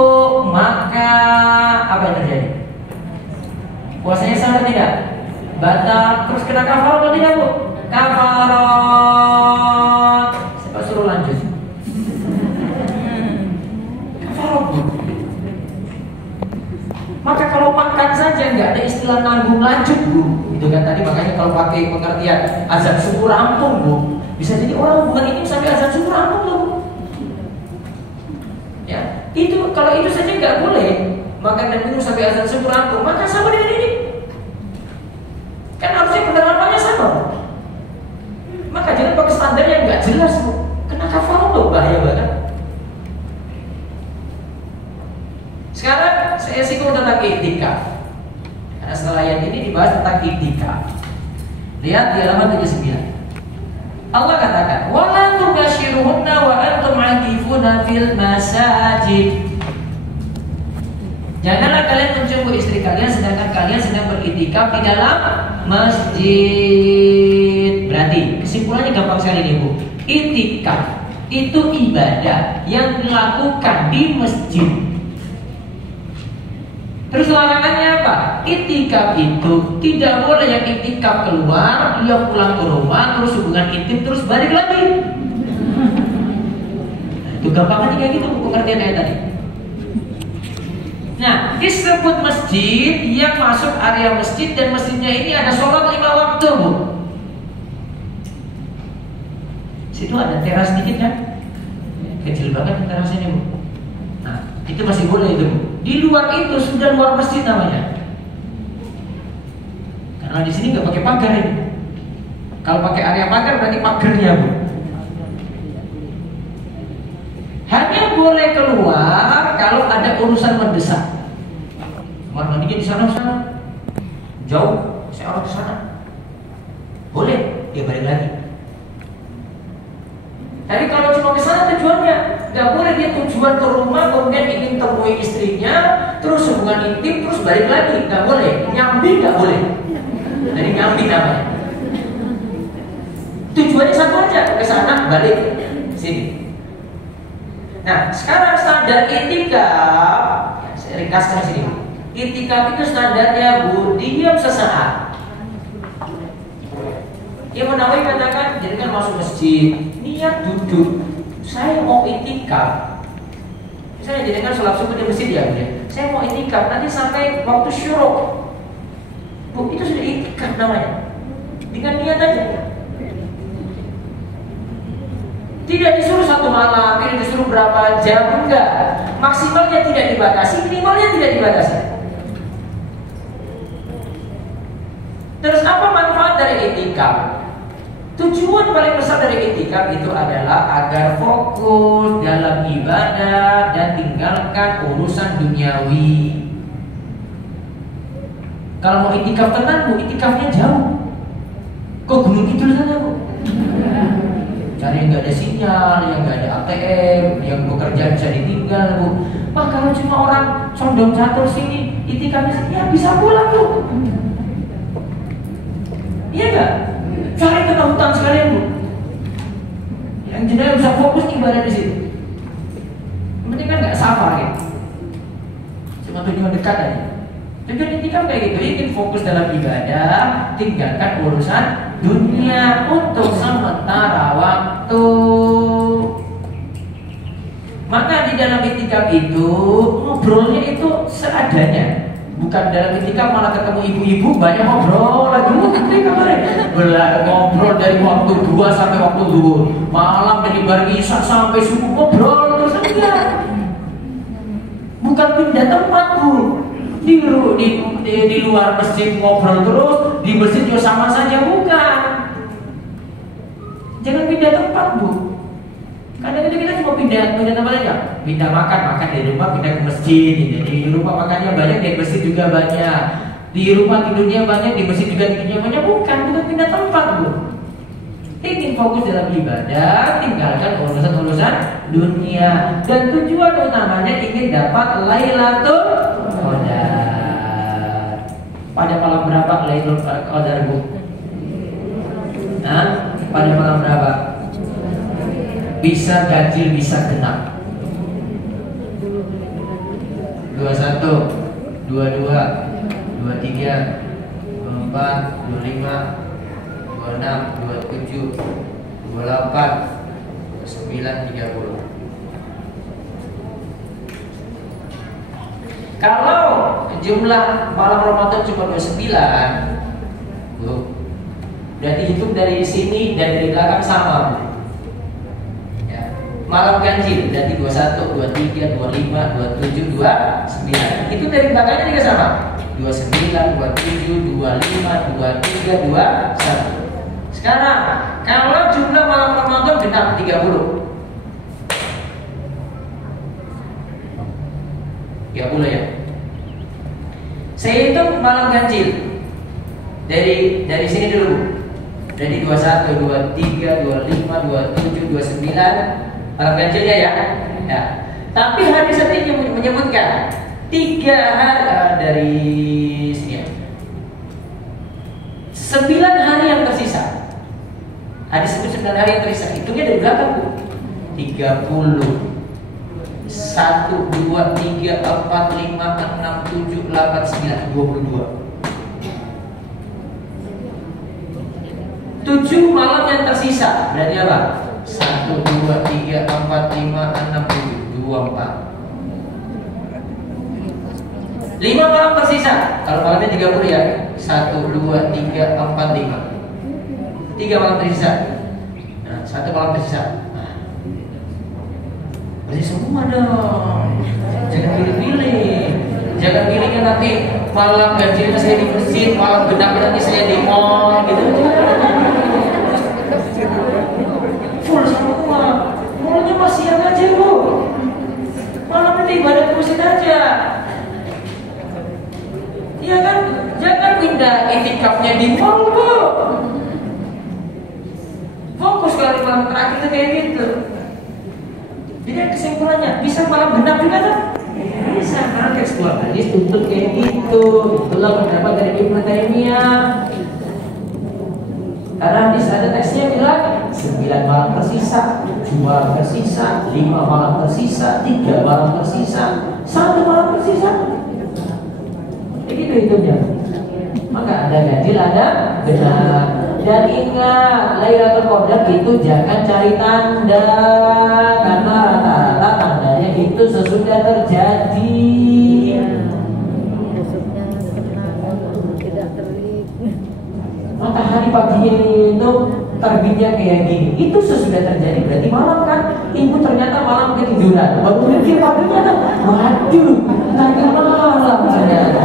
maka apa yang terjadi? Puasanya sah atau tidak? Batal. Terus kena kafarat atau tidak, Bu? Kafarat. Siapa suruh lanjut? Kafarat, Bu. Maka kalau makan saja nggak ada istilah nanggung lanjut, Bu. Itu kan tadi, makanya kalau pakai pengertian azan subuh rampung, Bu. Bisa jadi orang hubungan ini sampai azan subuh rampung, Bu. Ya, itu kalau itu saja nggak boleh makan dan minum sampai azan subuh rampung, maka sama dengan ini. Kan harusnya penerapannya sama. Maka jangan pakai standar yang nggak jelas, Bu. Kena kafarat, loh, bahaya banget. Sekarang saya singgung tentang iktikaf. Karena setelah ayat ini dibahas tentang iktikaf. Lihat di halaman 79. Allah katakan, "Wala tubashiruhunna wa antum 'akifuna fil masajid." Janganlah kalian menjumpai istri kalian sedangkan kalian sedang beriktikaf di dalam masjid. Berarti kesimpulannya gampang sekali nih, Bu. Iktikaf itu ibadah yang dilakukan di masjid. Terus larangannya apa? Iktikaf itu tidak boleh yang iktikaf keluar, dia pulang ke rumah, terus hubungan intim, terus balik lagi. Nah, itu gampangannya kayak gitu pengertian ayat tadi. Nah, disebut masjid yang masuk area masjid dan masjidnya ini ada sholat 5 waktu, Bu. Situ ada teras dikit kan? Kecil banget terasnya, Bu. Nah, itu masih boleh itu, Bu. Di luar itu sudah luar masjid namanya. Karena di sini nggak pakai pagar ini. Kalau pakai area pagar berarti pagarnya, Bu. Hanya boleh keluar kalau ada urusan mendesak. Kamar mandinya di sana, jauh, saya orang ke sana. Boleh, dia balik lagi. Tapi kalau cuma ke sana tujuannya, nggak boleh dia tujuan ke rumah kemudian ingin temui istrinya, terus hubungan intim, terus balik lagi, nggak boleh. Nyambi nggak boleh. Jadi nyambi namanya. Tujuannya satu aja, ke sana balik sini. Nah, sekarang standar iktikaf, saya ringkaskan sini. Iktikaf itu standarnya, Bu, diam sesaat. Imam Nawawi katakan, jadi kan masuk masjid, niat duduk, saya mau iktikaf. Misalnya jadi kan sholat subuh di masjid ya, saya mau iktikaf nanti sampai waktu syuruk. Bu, itu sudah iktikaf namanya. Dengan niat aja. Tidak disuruh 1 malam, tidak disuruh berapa jam, enggak. Maksimalnya tidak dibatasi, minimalnya tidak dibatasi. Terus apa manfaat dari iktikaf? Tujuan paling besar dari iktikaf itu adalah agar fokus dalam ibadah dan tinggalkan urusan duniawi. Kalau mau iktikaf tenang, Bu, iktikafnya jauh. Kok Gunung Kidul sana, Bu? Cari yang gak ada sinyal, yang gak ada ATM, yang bekerja bisa ditinggal, Bu. Wah, kalau cuma orang condong catur sini, iktikafnya ya bisa pulang, Bu. Iya gak? Cari ke hutan sekalian, Bu. Yang jenayah bisa fokus ibadah di situ. Yang penting kan nggak safar gitu. Cuma tujuan dekat aja. Tujuan iktikaf kayak gitu, ingin fokus dalam ibadah, tinggalkan urusan dunia untuk sementara waktu. Maka di dalam iktikaf itu ngobrolnya itu seadanya, Bukan dalam ketika malah ketemu ibu-ibu banyak ngobrol lagi ngobrol dari waktu 2 sampai waktu zuhur, malam dari bareng isya sampai subuh ngobrol terus aja. Bukan pindah tempat bu, di luar masjid ngobrol terus, di masjid juga sama saja, bukan. Jangan pindah tempat bu. Kadang-kadang kita cuma pindah tempat aja. Pindah makan di rumah, pindah ke masjid. Di rumah makannya banyak, di masjid juga banyak. Di rumah tidurnya banyak, di masjid juga tidurnya banyak. Bukan pindah tempat bu. Ingin fokus dalam ibadah, tinggalkan urusan-urusan dunia. Dan tujuan utamanya ingin dapat Lailatul Qadar. Pada malam berapa Lailatul Qadar bu? Nah, pada malam berapa? Bisa ganjil, bisa genap. 21, 22, 23, 24, 25, 26, 27, 28, 29, 30. Kalau jumlah malam Ramadan cuma 29, berarti hitung dari sini dan dari belakang sama. Malam ganjil berarti 21, 23, 25, 27, 29. Itu dari belakangnya juga sama. 29, 27, 25, 23, 21. Sekarang kalau jumlah malam Ramadan genap 30. 30 ya. Saya hitung malam ganjil. Dari sini dulu. Dari 21, 23, 25, 27, 29. Malam ganjilnya ya. Tapi hadis tadi menyebutkan 3 hari dari sini ya. 9 hari yang tersisa. Hadis sebut 9 hari yang tersisa. Hitungnya dari belakang bu. 30, 1, 2, 3, 4, 5, 6, 7, 8, 9, 22. 7 malam yang tersisa. Berarti apa? 1, 2, 3, 4, 5, 6, 7, 24. 5 malam tersisa. Kalau malamnya 30 ya. 1, 2, 3, 4, 5. 3 malam tersisa. Nah, 1 malam tersisa. Nah, berarti semua dong. Jangan pilih-pilih. Jangan pilihnya nanti malam ganjilnya saya di masjid, malam genapnya nanti saya di mall gitu. Full semua. Mulanya masih siang aja bu. Malam nanti ibadah ke masjid aja. Iya kan? Jangan pindah itikafnya di mall bu. Fokus kali malam terakhir itu kayak gitu. Jadi kesimpulannya bisa malam genap juga kan? Bisa, karena tekstual hadis tuntut kayak gitu. Itulah pendapat dari Ibnu Taimiyah. Karena hadis ada teksnya bilang 9 malam tersisa, 2 malam tersisa, 5 malam tersisa, 3 malam tersisa, 1 malam tersisa. Begitu hitungnya. Maka ada ganjil, ada genap. Dan ingat, Lailatul Qadar itu jangan cari tanda, karena rata-rata tandanya itu sesudah terjadi. Matahari pagi itu terbitnya kayak gini, itu sesudah terjadi, berarti malam kan. Ibu ternyata malam ketiduran, baru mikir paginya, waduh, tadi malam ternyata.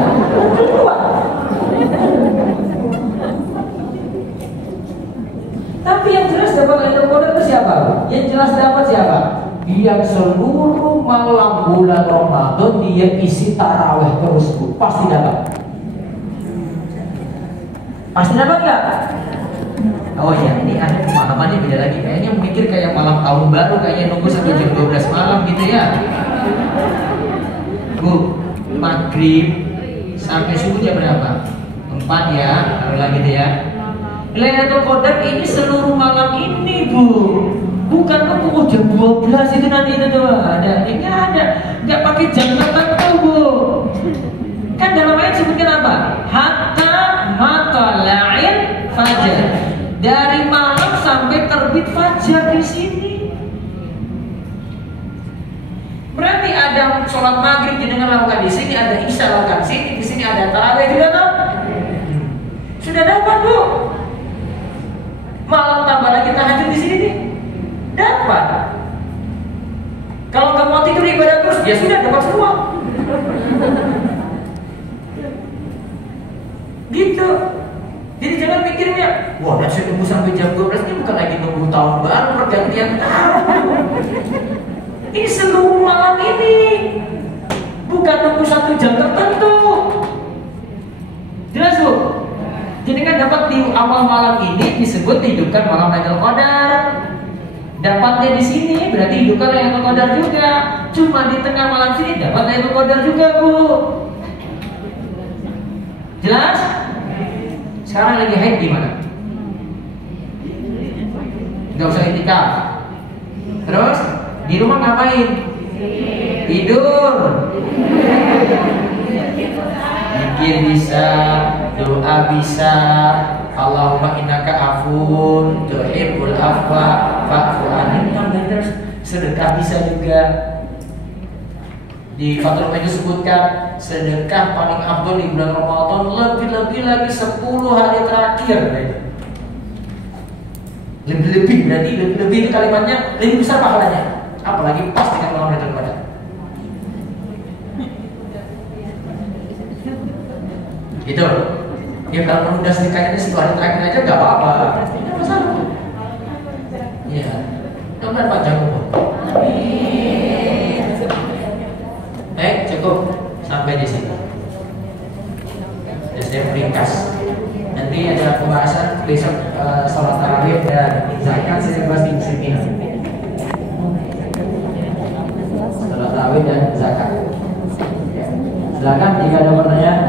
Tapi yang jelas dapat Lailatul Qadar itu siapa? Yang jelas dapat siapa? Yang seluruh malam bulan Ramadan dia isi taraweh terus bu. Pasti dapat. Pasti dapat nggak? Oh ya, ini ada pemahamannya beda lagi. Kayaknya mikir kayak malam tahun baru, kayaknya nunggu sampai jam 12 malam gitu ya. Bu, maghrib sampai subuh jam berapa? 4 ya, taruhlah gitu ya. Lailatul Qadar ini seluruh malam ini bu. Bukan pukul jam 12 itu nanti itu doang. Ada, ini ada. Nggak pakai jam tertentu bu. Kan dalam ayat sebutkan apa? Hatta matala'il fajar. Dari malam sampai terbit fajar di sini. Berarti ada ada sholat maghrib jenengan lakukan di sini, ada isya lakukan di sini ada tarawih juga kan? Sudah dapat Bu. Malam tambah lagi tahajud di sini nih, dapat. Kalau kamu mau tidur ibadah terus, ya sudah dapat semua. Gitu. Jadi jangan mikirnya, wah saya tunggu sampai jam 12 ini bukan lagi nunggu tahun baru pergantian tahun. Ini seluruh malam ini, bukan nunggu 1 jam tertentu. Jelas Bu? Jadi kan dapat di awal malam ini disebut hidupkan malam Lailatul Qadar. Dapatnya di sini berarti hidupkan Lailatul Qadar juga. Cuma di tengah malam sini dapat Lailatul Qadar juga Bu. Jelas? Sekarang lagi haid di mana? Gak usah itikaf. Terus di rumah ngapain? Tidur. Zikir bisa, doa bisa. Allahumma innaka afun tuhibbul afwa fa'fu anni. Sedekah bisa juga. Di Fathul Majid disebutkan sedekah paling afdol di bulan Ramadan lebih-lebih lagi 10 hari terakhir. Lebih-lebih berarti lebih itu kalimatnya lebih besar pahalanya. Apalagi pas dengan malam Lailatul Qadar. Gitu. Ya kalau udah sedekahnya 10 hari terakhir aja nggak apa-apa. Tidak masalah. Iya. Jangan panjang. Cukup sampai di sini. Ya, saya ringkas. Nanti ada pembahasan besok salat tarawih dan zakat saya bahas di sini. Salat tarawih dan zakat. Silakan jika ada pertanyaan.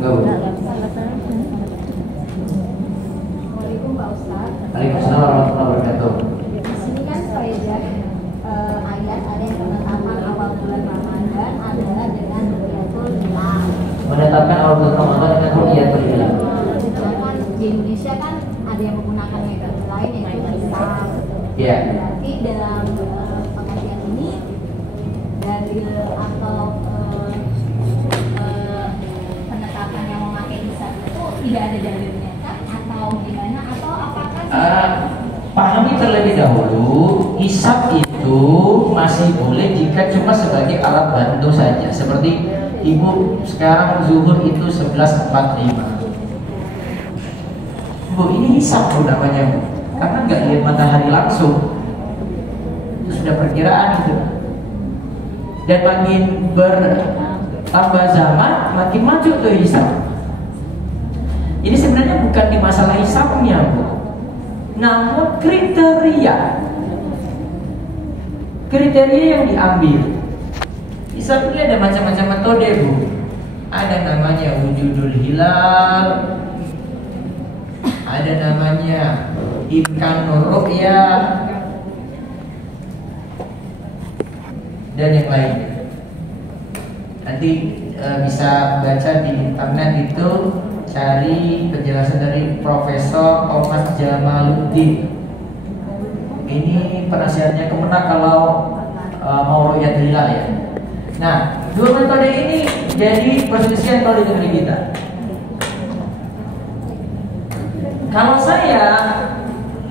Enggak Bu. Assalamualaikum Pak Ustaz. Waalaikumsalam warahmatullahi wabarakatuh. Di sini kan faedah ayat ada yang penetapan awal bulan Ramadan adalah dengan Rukyatul Hilal. Menetapkan awal bulan Ramadan dengan Rukyatul Hilal. Sedangkan di Indonesia kan ada yang menggunakan metode lain yaitu hisab. Iya. Berarti dalam pengajian ini dalil atau penetapan yang memakai hisab itu tidak ada dalilnya kan? Atau gimana? Atau apakah pahami terlebih dahulu, hisab itu masih boleh jika cuma sebagai alat bantu saja. Seperti Ibu sekarang zuhur itu 11.45. Bu, ini hisab Bu namanya Bu, karena nggak lihat matahari langsung. Itu sudah perkiraan itu. Dan makin bertambah zaman, makin maju tuh hisab. Ini sebenarnya bukan di masalah hisabnya Bu, namun kriteria yang diambil. Hisab ini ada macam-macam metode Bu. Ada namanya wujudul hilal, ada namanya imkanur ru'yah, dan yang lainnya. Nanti bisa baca di internet itu, cari penjelasan dari Profesor Thomas Jamaluddin. Ini penasihatnya Kemenak kalau mau ru'yat hilal ya. Nah, dua metode ini jadi perselisihan kalau di negeri kita. Kalau saya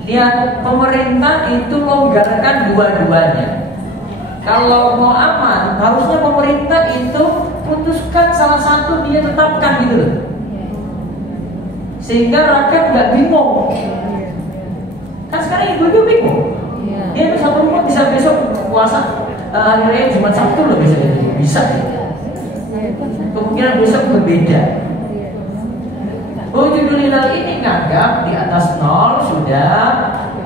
lihat pemerintah itu longgarkan dua-duanya. Kalau mau aman, harusnya pemerintah itu putuskan salah satu dia tetapkan gitu loh. Sehingga rakyat nggak bingung. Kan sekarang ibu-ibu bingung. Dia itu satu rumah bisa besok puasa hari raya Jumat Sabtu loh bisa. Kemungkinan besok berbeda. Wujudul hilal ini nganggap di atas 0 sudah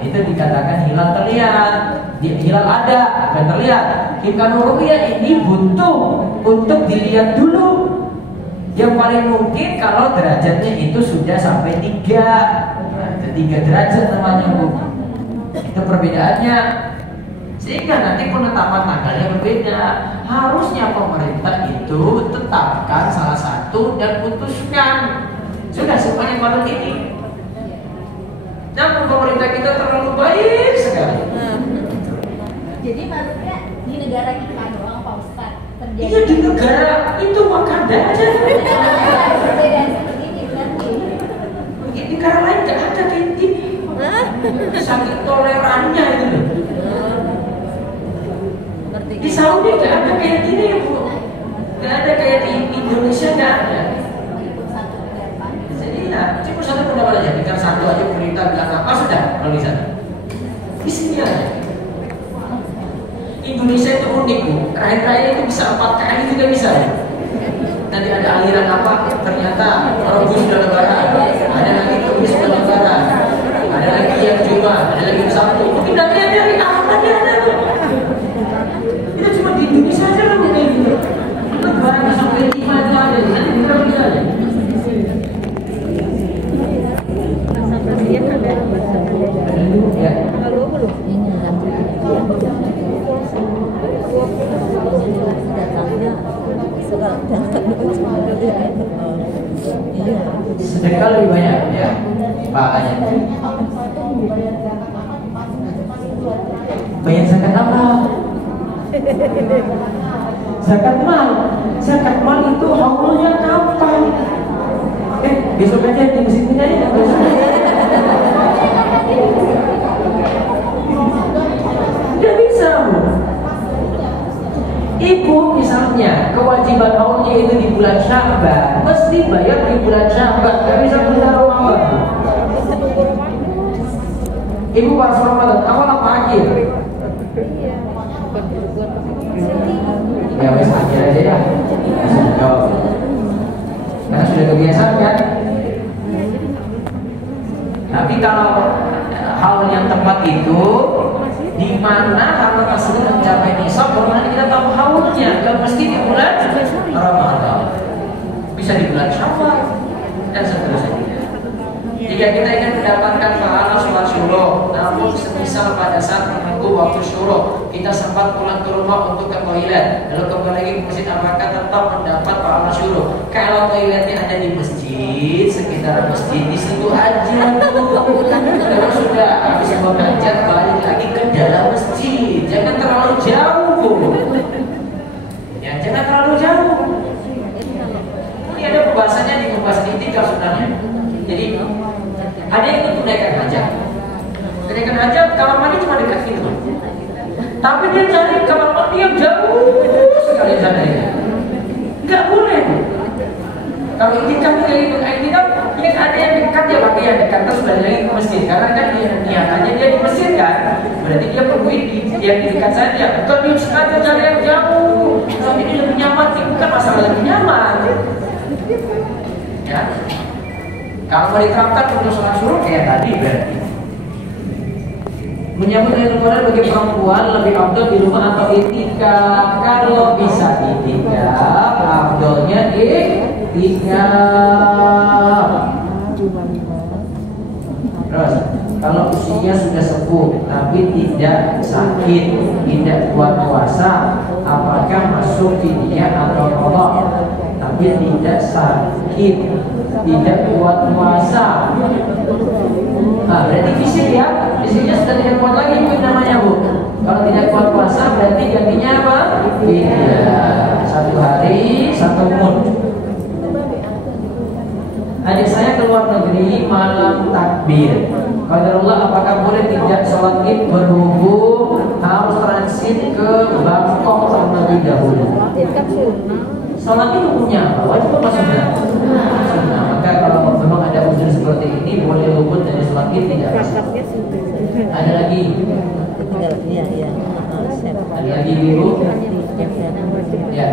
itu dikatakan hilal terlihat. Hilal ada, akan terlihat. Imkanur ru'yah ini butuh untuk dilihat dulu. Yang paling mungkin kalau derajatnya itu sudah sampai 3 derajat namanya Bu. Itu perbedaannya. Sehingga nanti penetapan tanggalnya berbeda. Harusnya pemerintah itu tetapkan salah satu dan putuskan. Sudah semuanya pada ini. Namun pemerintah kita terlalu baik sekali. jadi maksudnya negara kita doang Pak Ustaz terjadi. Iya di negara itu Wakanda aja. Perbedaan seperti ini berarti. Di negara lain nggak ada kayak gini. Saking tolerannya itu loh. Di Saudi nggak ada kayak gini Bu. Nggak ada kayak di Indonesia, nggak ada. Jadi ya cuma satu pendapat aja. Bicara satu aja pemerintah bilang apa sudah kalau di sana. Di sini aja. Indonesia itu unik Bu. Terakhir-terakhir itu bisa 4 kali juga bisa. Nanti ada aliran apa? Ternyata Rabu sudah lebaran. Ada lagi Kamis sudah lebaran. Ada lagi yang Jumat. Ada lagi yang Sabtu. Mungkin nanti ada hari Ahad ada tuh. Itu cuma di Indonesia aja lah kayak gitu. Lebaran sampai 5 itu ada. Nanti berapa dia ada? Ya. Sedekah lebih banyak ya pahalanya. Bayar zakat apa? Zakat mal. Zakat mal itu haulnya kapan? Besok aja di mesinnya ya. Tidak bisa Bu. Ibu misalnya kewajiban haulnya itu di bulan Sya'ban, mesti bayar di bulan Sya'ban, nggak bisa bulan Ramadan. Ibu pas Ramadan awal apa akhir? Ya wes akhir aja ya. Karena sudah kebiasaan kan. Tapi kalau hal yang tepat itu di mana harta tersebut mencapai nisab, baru nanti kita tahu haulnya. Kalau mesti di bulan Ramadan, bisa di bulan Syawal dan seterusnya. Jika kita ingin mendapatkan pahala sholat syuruh, namun semisal pada saat menunggu waktu syuruh kita sempat pulang ke rumah untuk ke toilet, lalu kembali lagi ke masjid, apakah tetap mendapat pahala syuruh? Kalau toiletnya ada di masjid, sekitar masjid, di situ aja. Kalau sudah habis membaca, balik lagi ke dalam masjid, jangan terlalu jauh. Ya, jangan terlalu jauh. Ini ada pembahasannya di pembahasan itikaf sebenarnya. Jadi ada yang ikut menaikan hajat. Menaikan hajat kamar mandi cuma dekat situ. Tapi dia cari kamar mandi yang jauh sekali sana. Enggak boleh. Kalau itikaf kayak itikaf, yang ada yang dekat dia pakai yang dekat terus balik lagi ke masjid. Karena kan dia niatannya dia di masjid kan. Berarti dia perlu yang di dekat saja. Bukan dia sengaja cari yang jauh. Tapi ini lebih nyaman. Ini bukan masalah lebih nyaman. Ya. Kalau mau diterapkan untuk sholat syuruh kayak tadi berarti menyambut Lailatul Qadar bagi perempuan lebih afdal di rumah atau itikaf. Kalau bisa itikaf, afdalnya itikaf. Terus kalau usia sudah sepuh tapi tidak sakit, tidak kuat puasa, apakah masuk fidyah atau qadha? Tapi tidak sakit, tidak kuat puasa. Nah, berarti fisik ya, fisiknya sudah tidak kuat lagi itu namanya Bu. Kalau tidak kuat puasa berarti gantinya apa? Fidyah. 1 hari 1 mud. Adik saya keluar negeri malam takbir. Qadarullah, apakah boleh tidak sholat id berhubung harus transit ke Bangkok terlebih dahulu? Sholat itu hukumnya apa? Wajib apa sunnah? Sunnah. Maka kalau memang ada ujian seperti ini boleh luput dari sholat id, tidak masalah. Ada lagi? Ada lagi Ibu? Ya.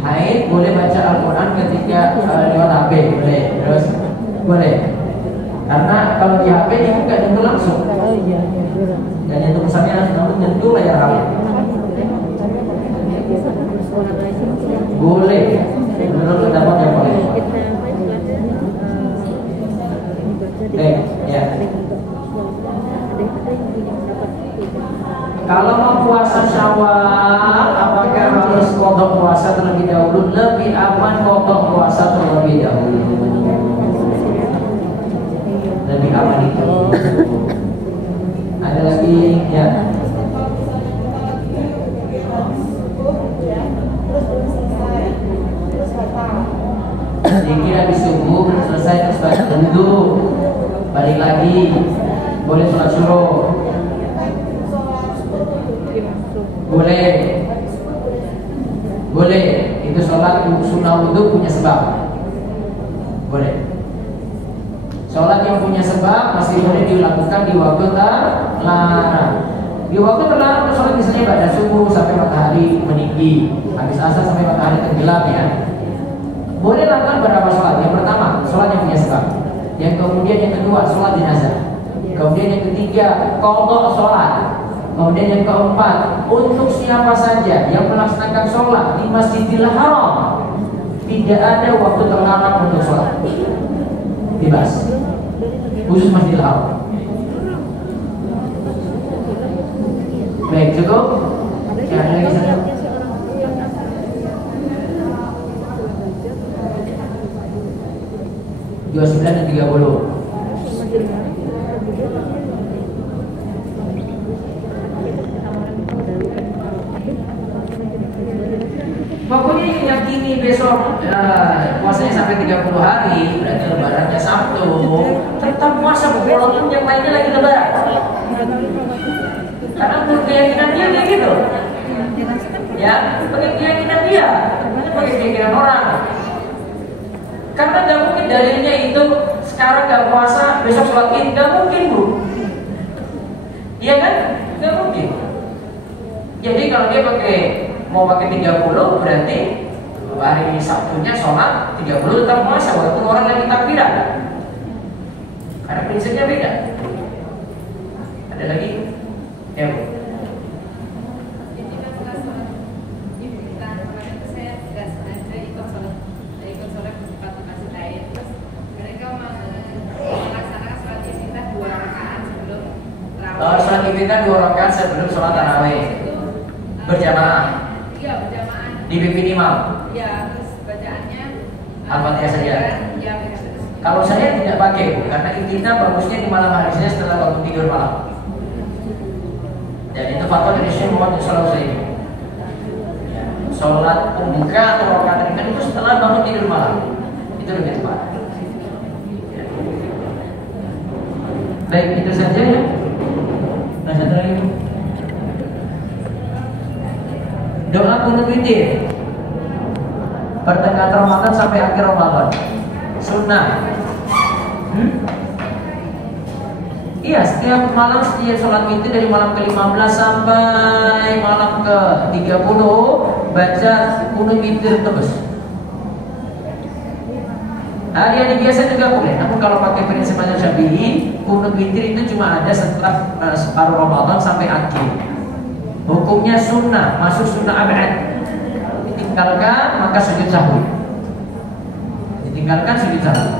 Haid boleh baca Al-Quran ketika lewat HP, boleh. Terus boleh. Karena kalau di HP itu nggak nyentuh langsung. Dan nyentuh pesannya langsung, nyentuh layar HP. Boleh. Menurut pendapat yang boleh. Ya. Kalau mau puasa Syawal, apakah harus qadha puasa terlebih dahulu? Lebih aman qadha puasa terlebih dahulu. Lebih aman itu. wudhu, balik lagi, boleh sholat suruh, boleh, boleh. Itu sholat sunnah wudhu punya sebab, boleh. Sholat yang punya sebab masih boleh dilakukan di waktu terlarang. Di waktu terlarang itu sholat misalnya pada subuh sampai matahari meninggi, habis asar sampai matahari tenggelam ya. Boleh lakukan berapa sholat? Yang pertama, sholat yang punya sebab. Yang kemudian yang kedua, sholat jenazah. Kemudian yang ketiga, qadha sholat. Kemudian yang keempat, untuk siapa saja yang melaksanakan sholat di Masjidil Haram, tidak ada waktu terlarang untuk sholat. Bebas. Khusus Masjidil Haram. Baik, cukup? Ya, ada lagi satu. Dua 29 dan 30. Pokoknya yang yakini besok puasanya sampai 30 hari, berarti lebarannya Sabtu, tetap puasa walaupun yang lainnya lagi lebaran. Karena menurut keyakinan dia kayak gitu. Ya, pakai keyakinan dia, pakai keyakinan orang. Karena gak mungkin dalilnya itu sekarang gak puasa, besok sholat Id, gak mungkin bu. Iya kan? Gak mungkin. Jadi kalau dia mau pakai 30, berarti hari Sabtunya sholat 30 tetap puasa walaupun orang lagi takbiran. Karena prinsipnya beda. Ada lagi? Ya bu. Sholat iftitah 2 rakaat sebelum sholat tarawih berjamaah. Iya, berjamaah. Dipimpin imam. Iya, terus bacaannya Al-Fatihah saja. Iya, Kalau saya tidak pakai, karena iftitah bagusnya di malam hari saja setelah waktu tidur malam. Dan itu fatwa dari Syekh Muhammad Shallallahu Alaihi Wasallam. Sholat pembuka atau rakaat ringan itu setelah bangun tidur malam. Itu lebih tepat. Baik, itu saja ya. Nah, satu lagi. Doa kunut witir pertengahan Ramadan sampai akhir Ramadan. Sunnah. Iya, setiap malam setiap sholat witir dari malam ke-15 sampai malam ke-30 baca kunut witir terus. Hari-hari biasa juga boleh, namun kalau pakai prinsip mazhab Syafi'i, kunut witir itu cuma ada setelah separuh Ramadan sampai akhir. Hukumnya sunnah, masuk sunnah abad. Ditinggalkan maka sujud sahwi. Ditinggalkan sujud sahwi.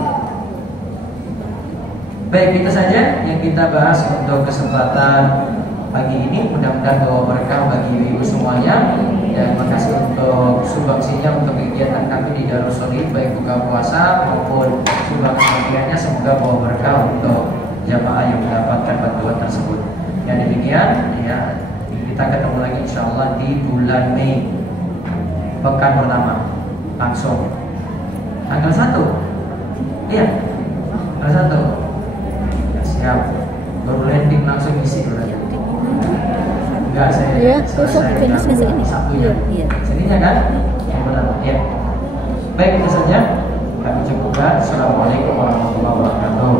Baik, itu saja yang kita bahas untuk kesempatan pagi ini. Mudah-mudahan bawa berkah bagi ibu semuanya. Dan makasih untuk sumbangsinya untuk kegiatan kami di Darus Sholihin, baik buka puasa maupun sumbang kematiannya. Semoga bawa berkah untuk jamaah yang mendapatkan bantuan tersebut. Dan demikian ya, kita ketemu lagi insya Allah di bulan Mei, pekan pertama langsung tanggal 1. Iya, tanggal 1. Ya, siap. Baru landing langsung isi berarti. Enggak, saya selesai Sabtunya. Sininya kan? Yang pertama. Ya. Baik, itu saja. Kami cukupkan. Assalamualaikum warahmatullahi wabarakatuh.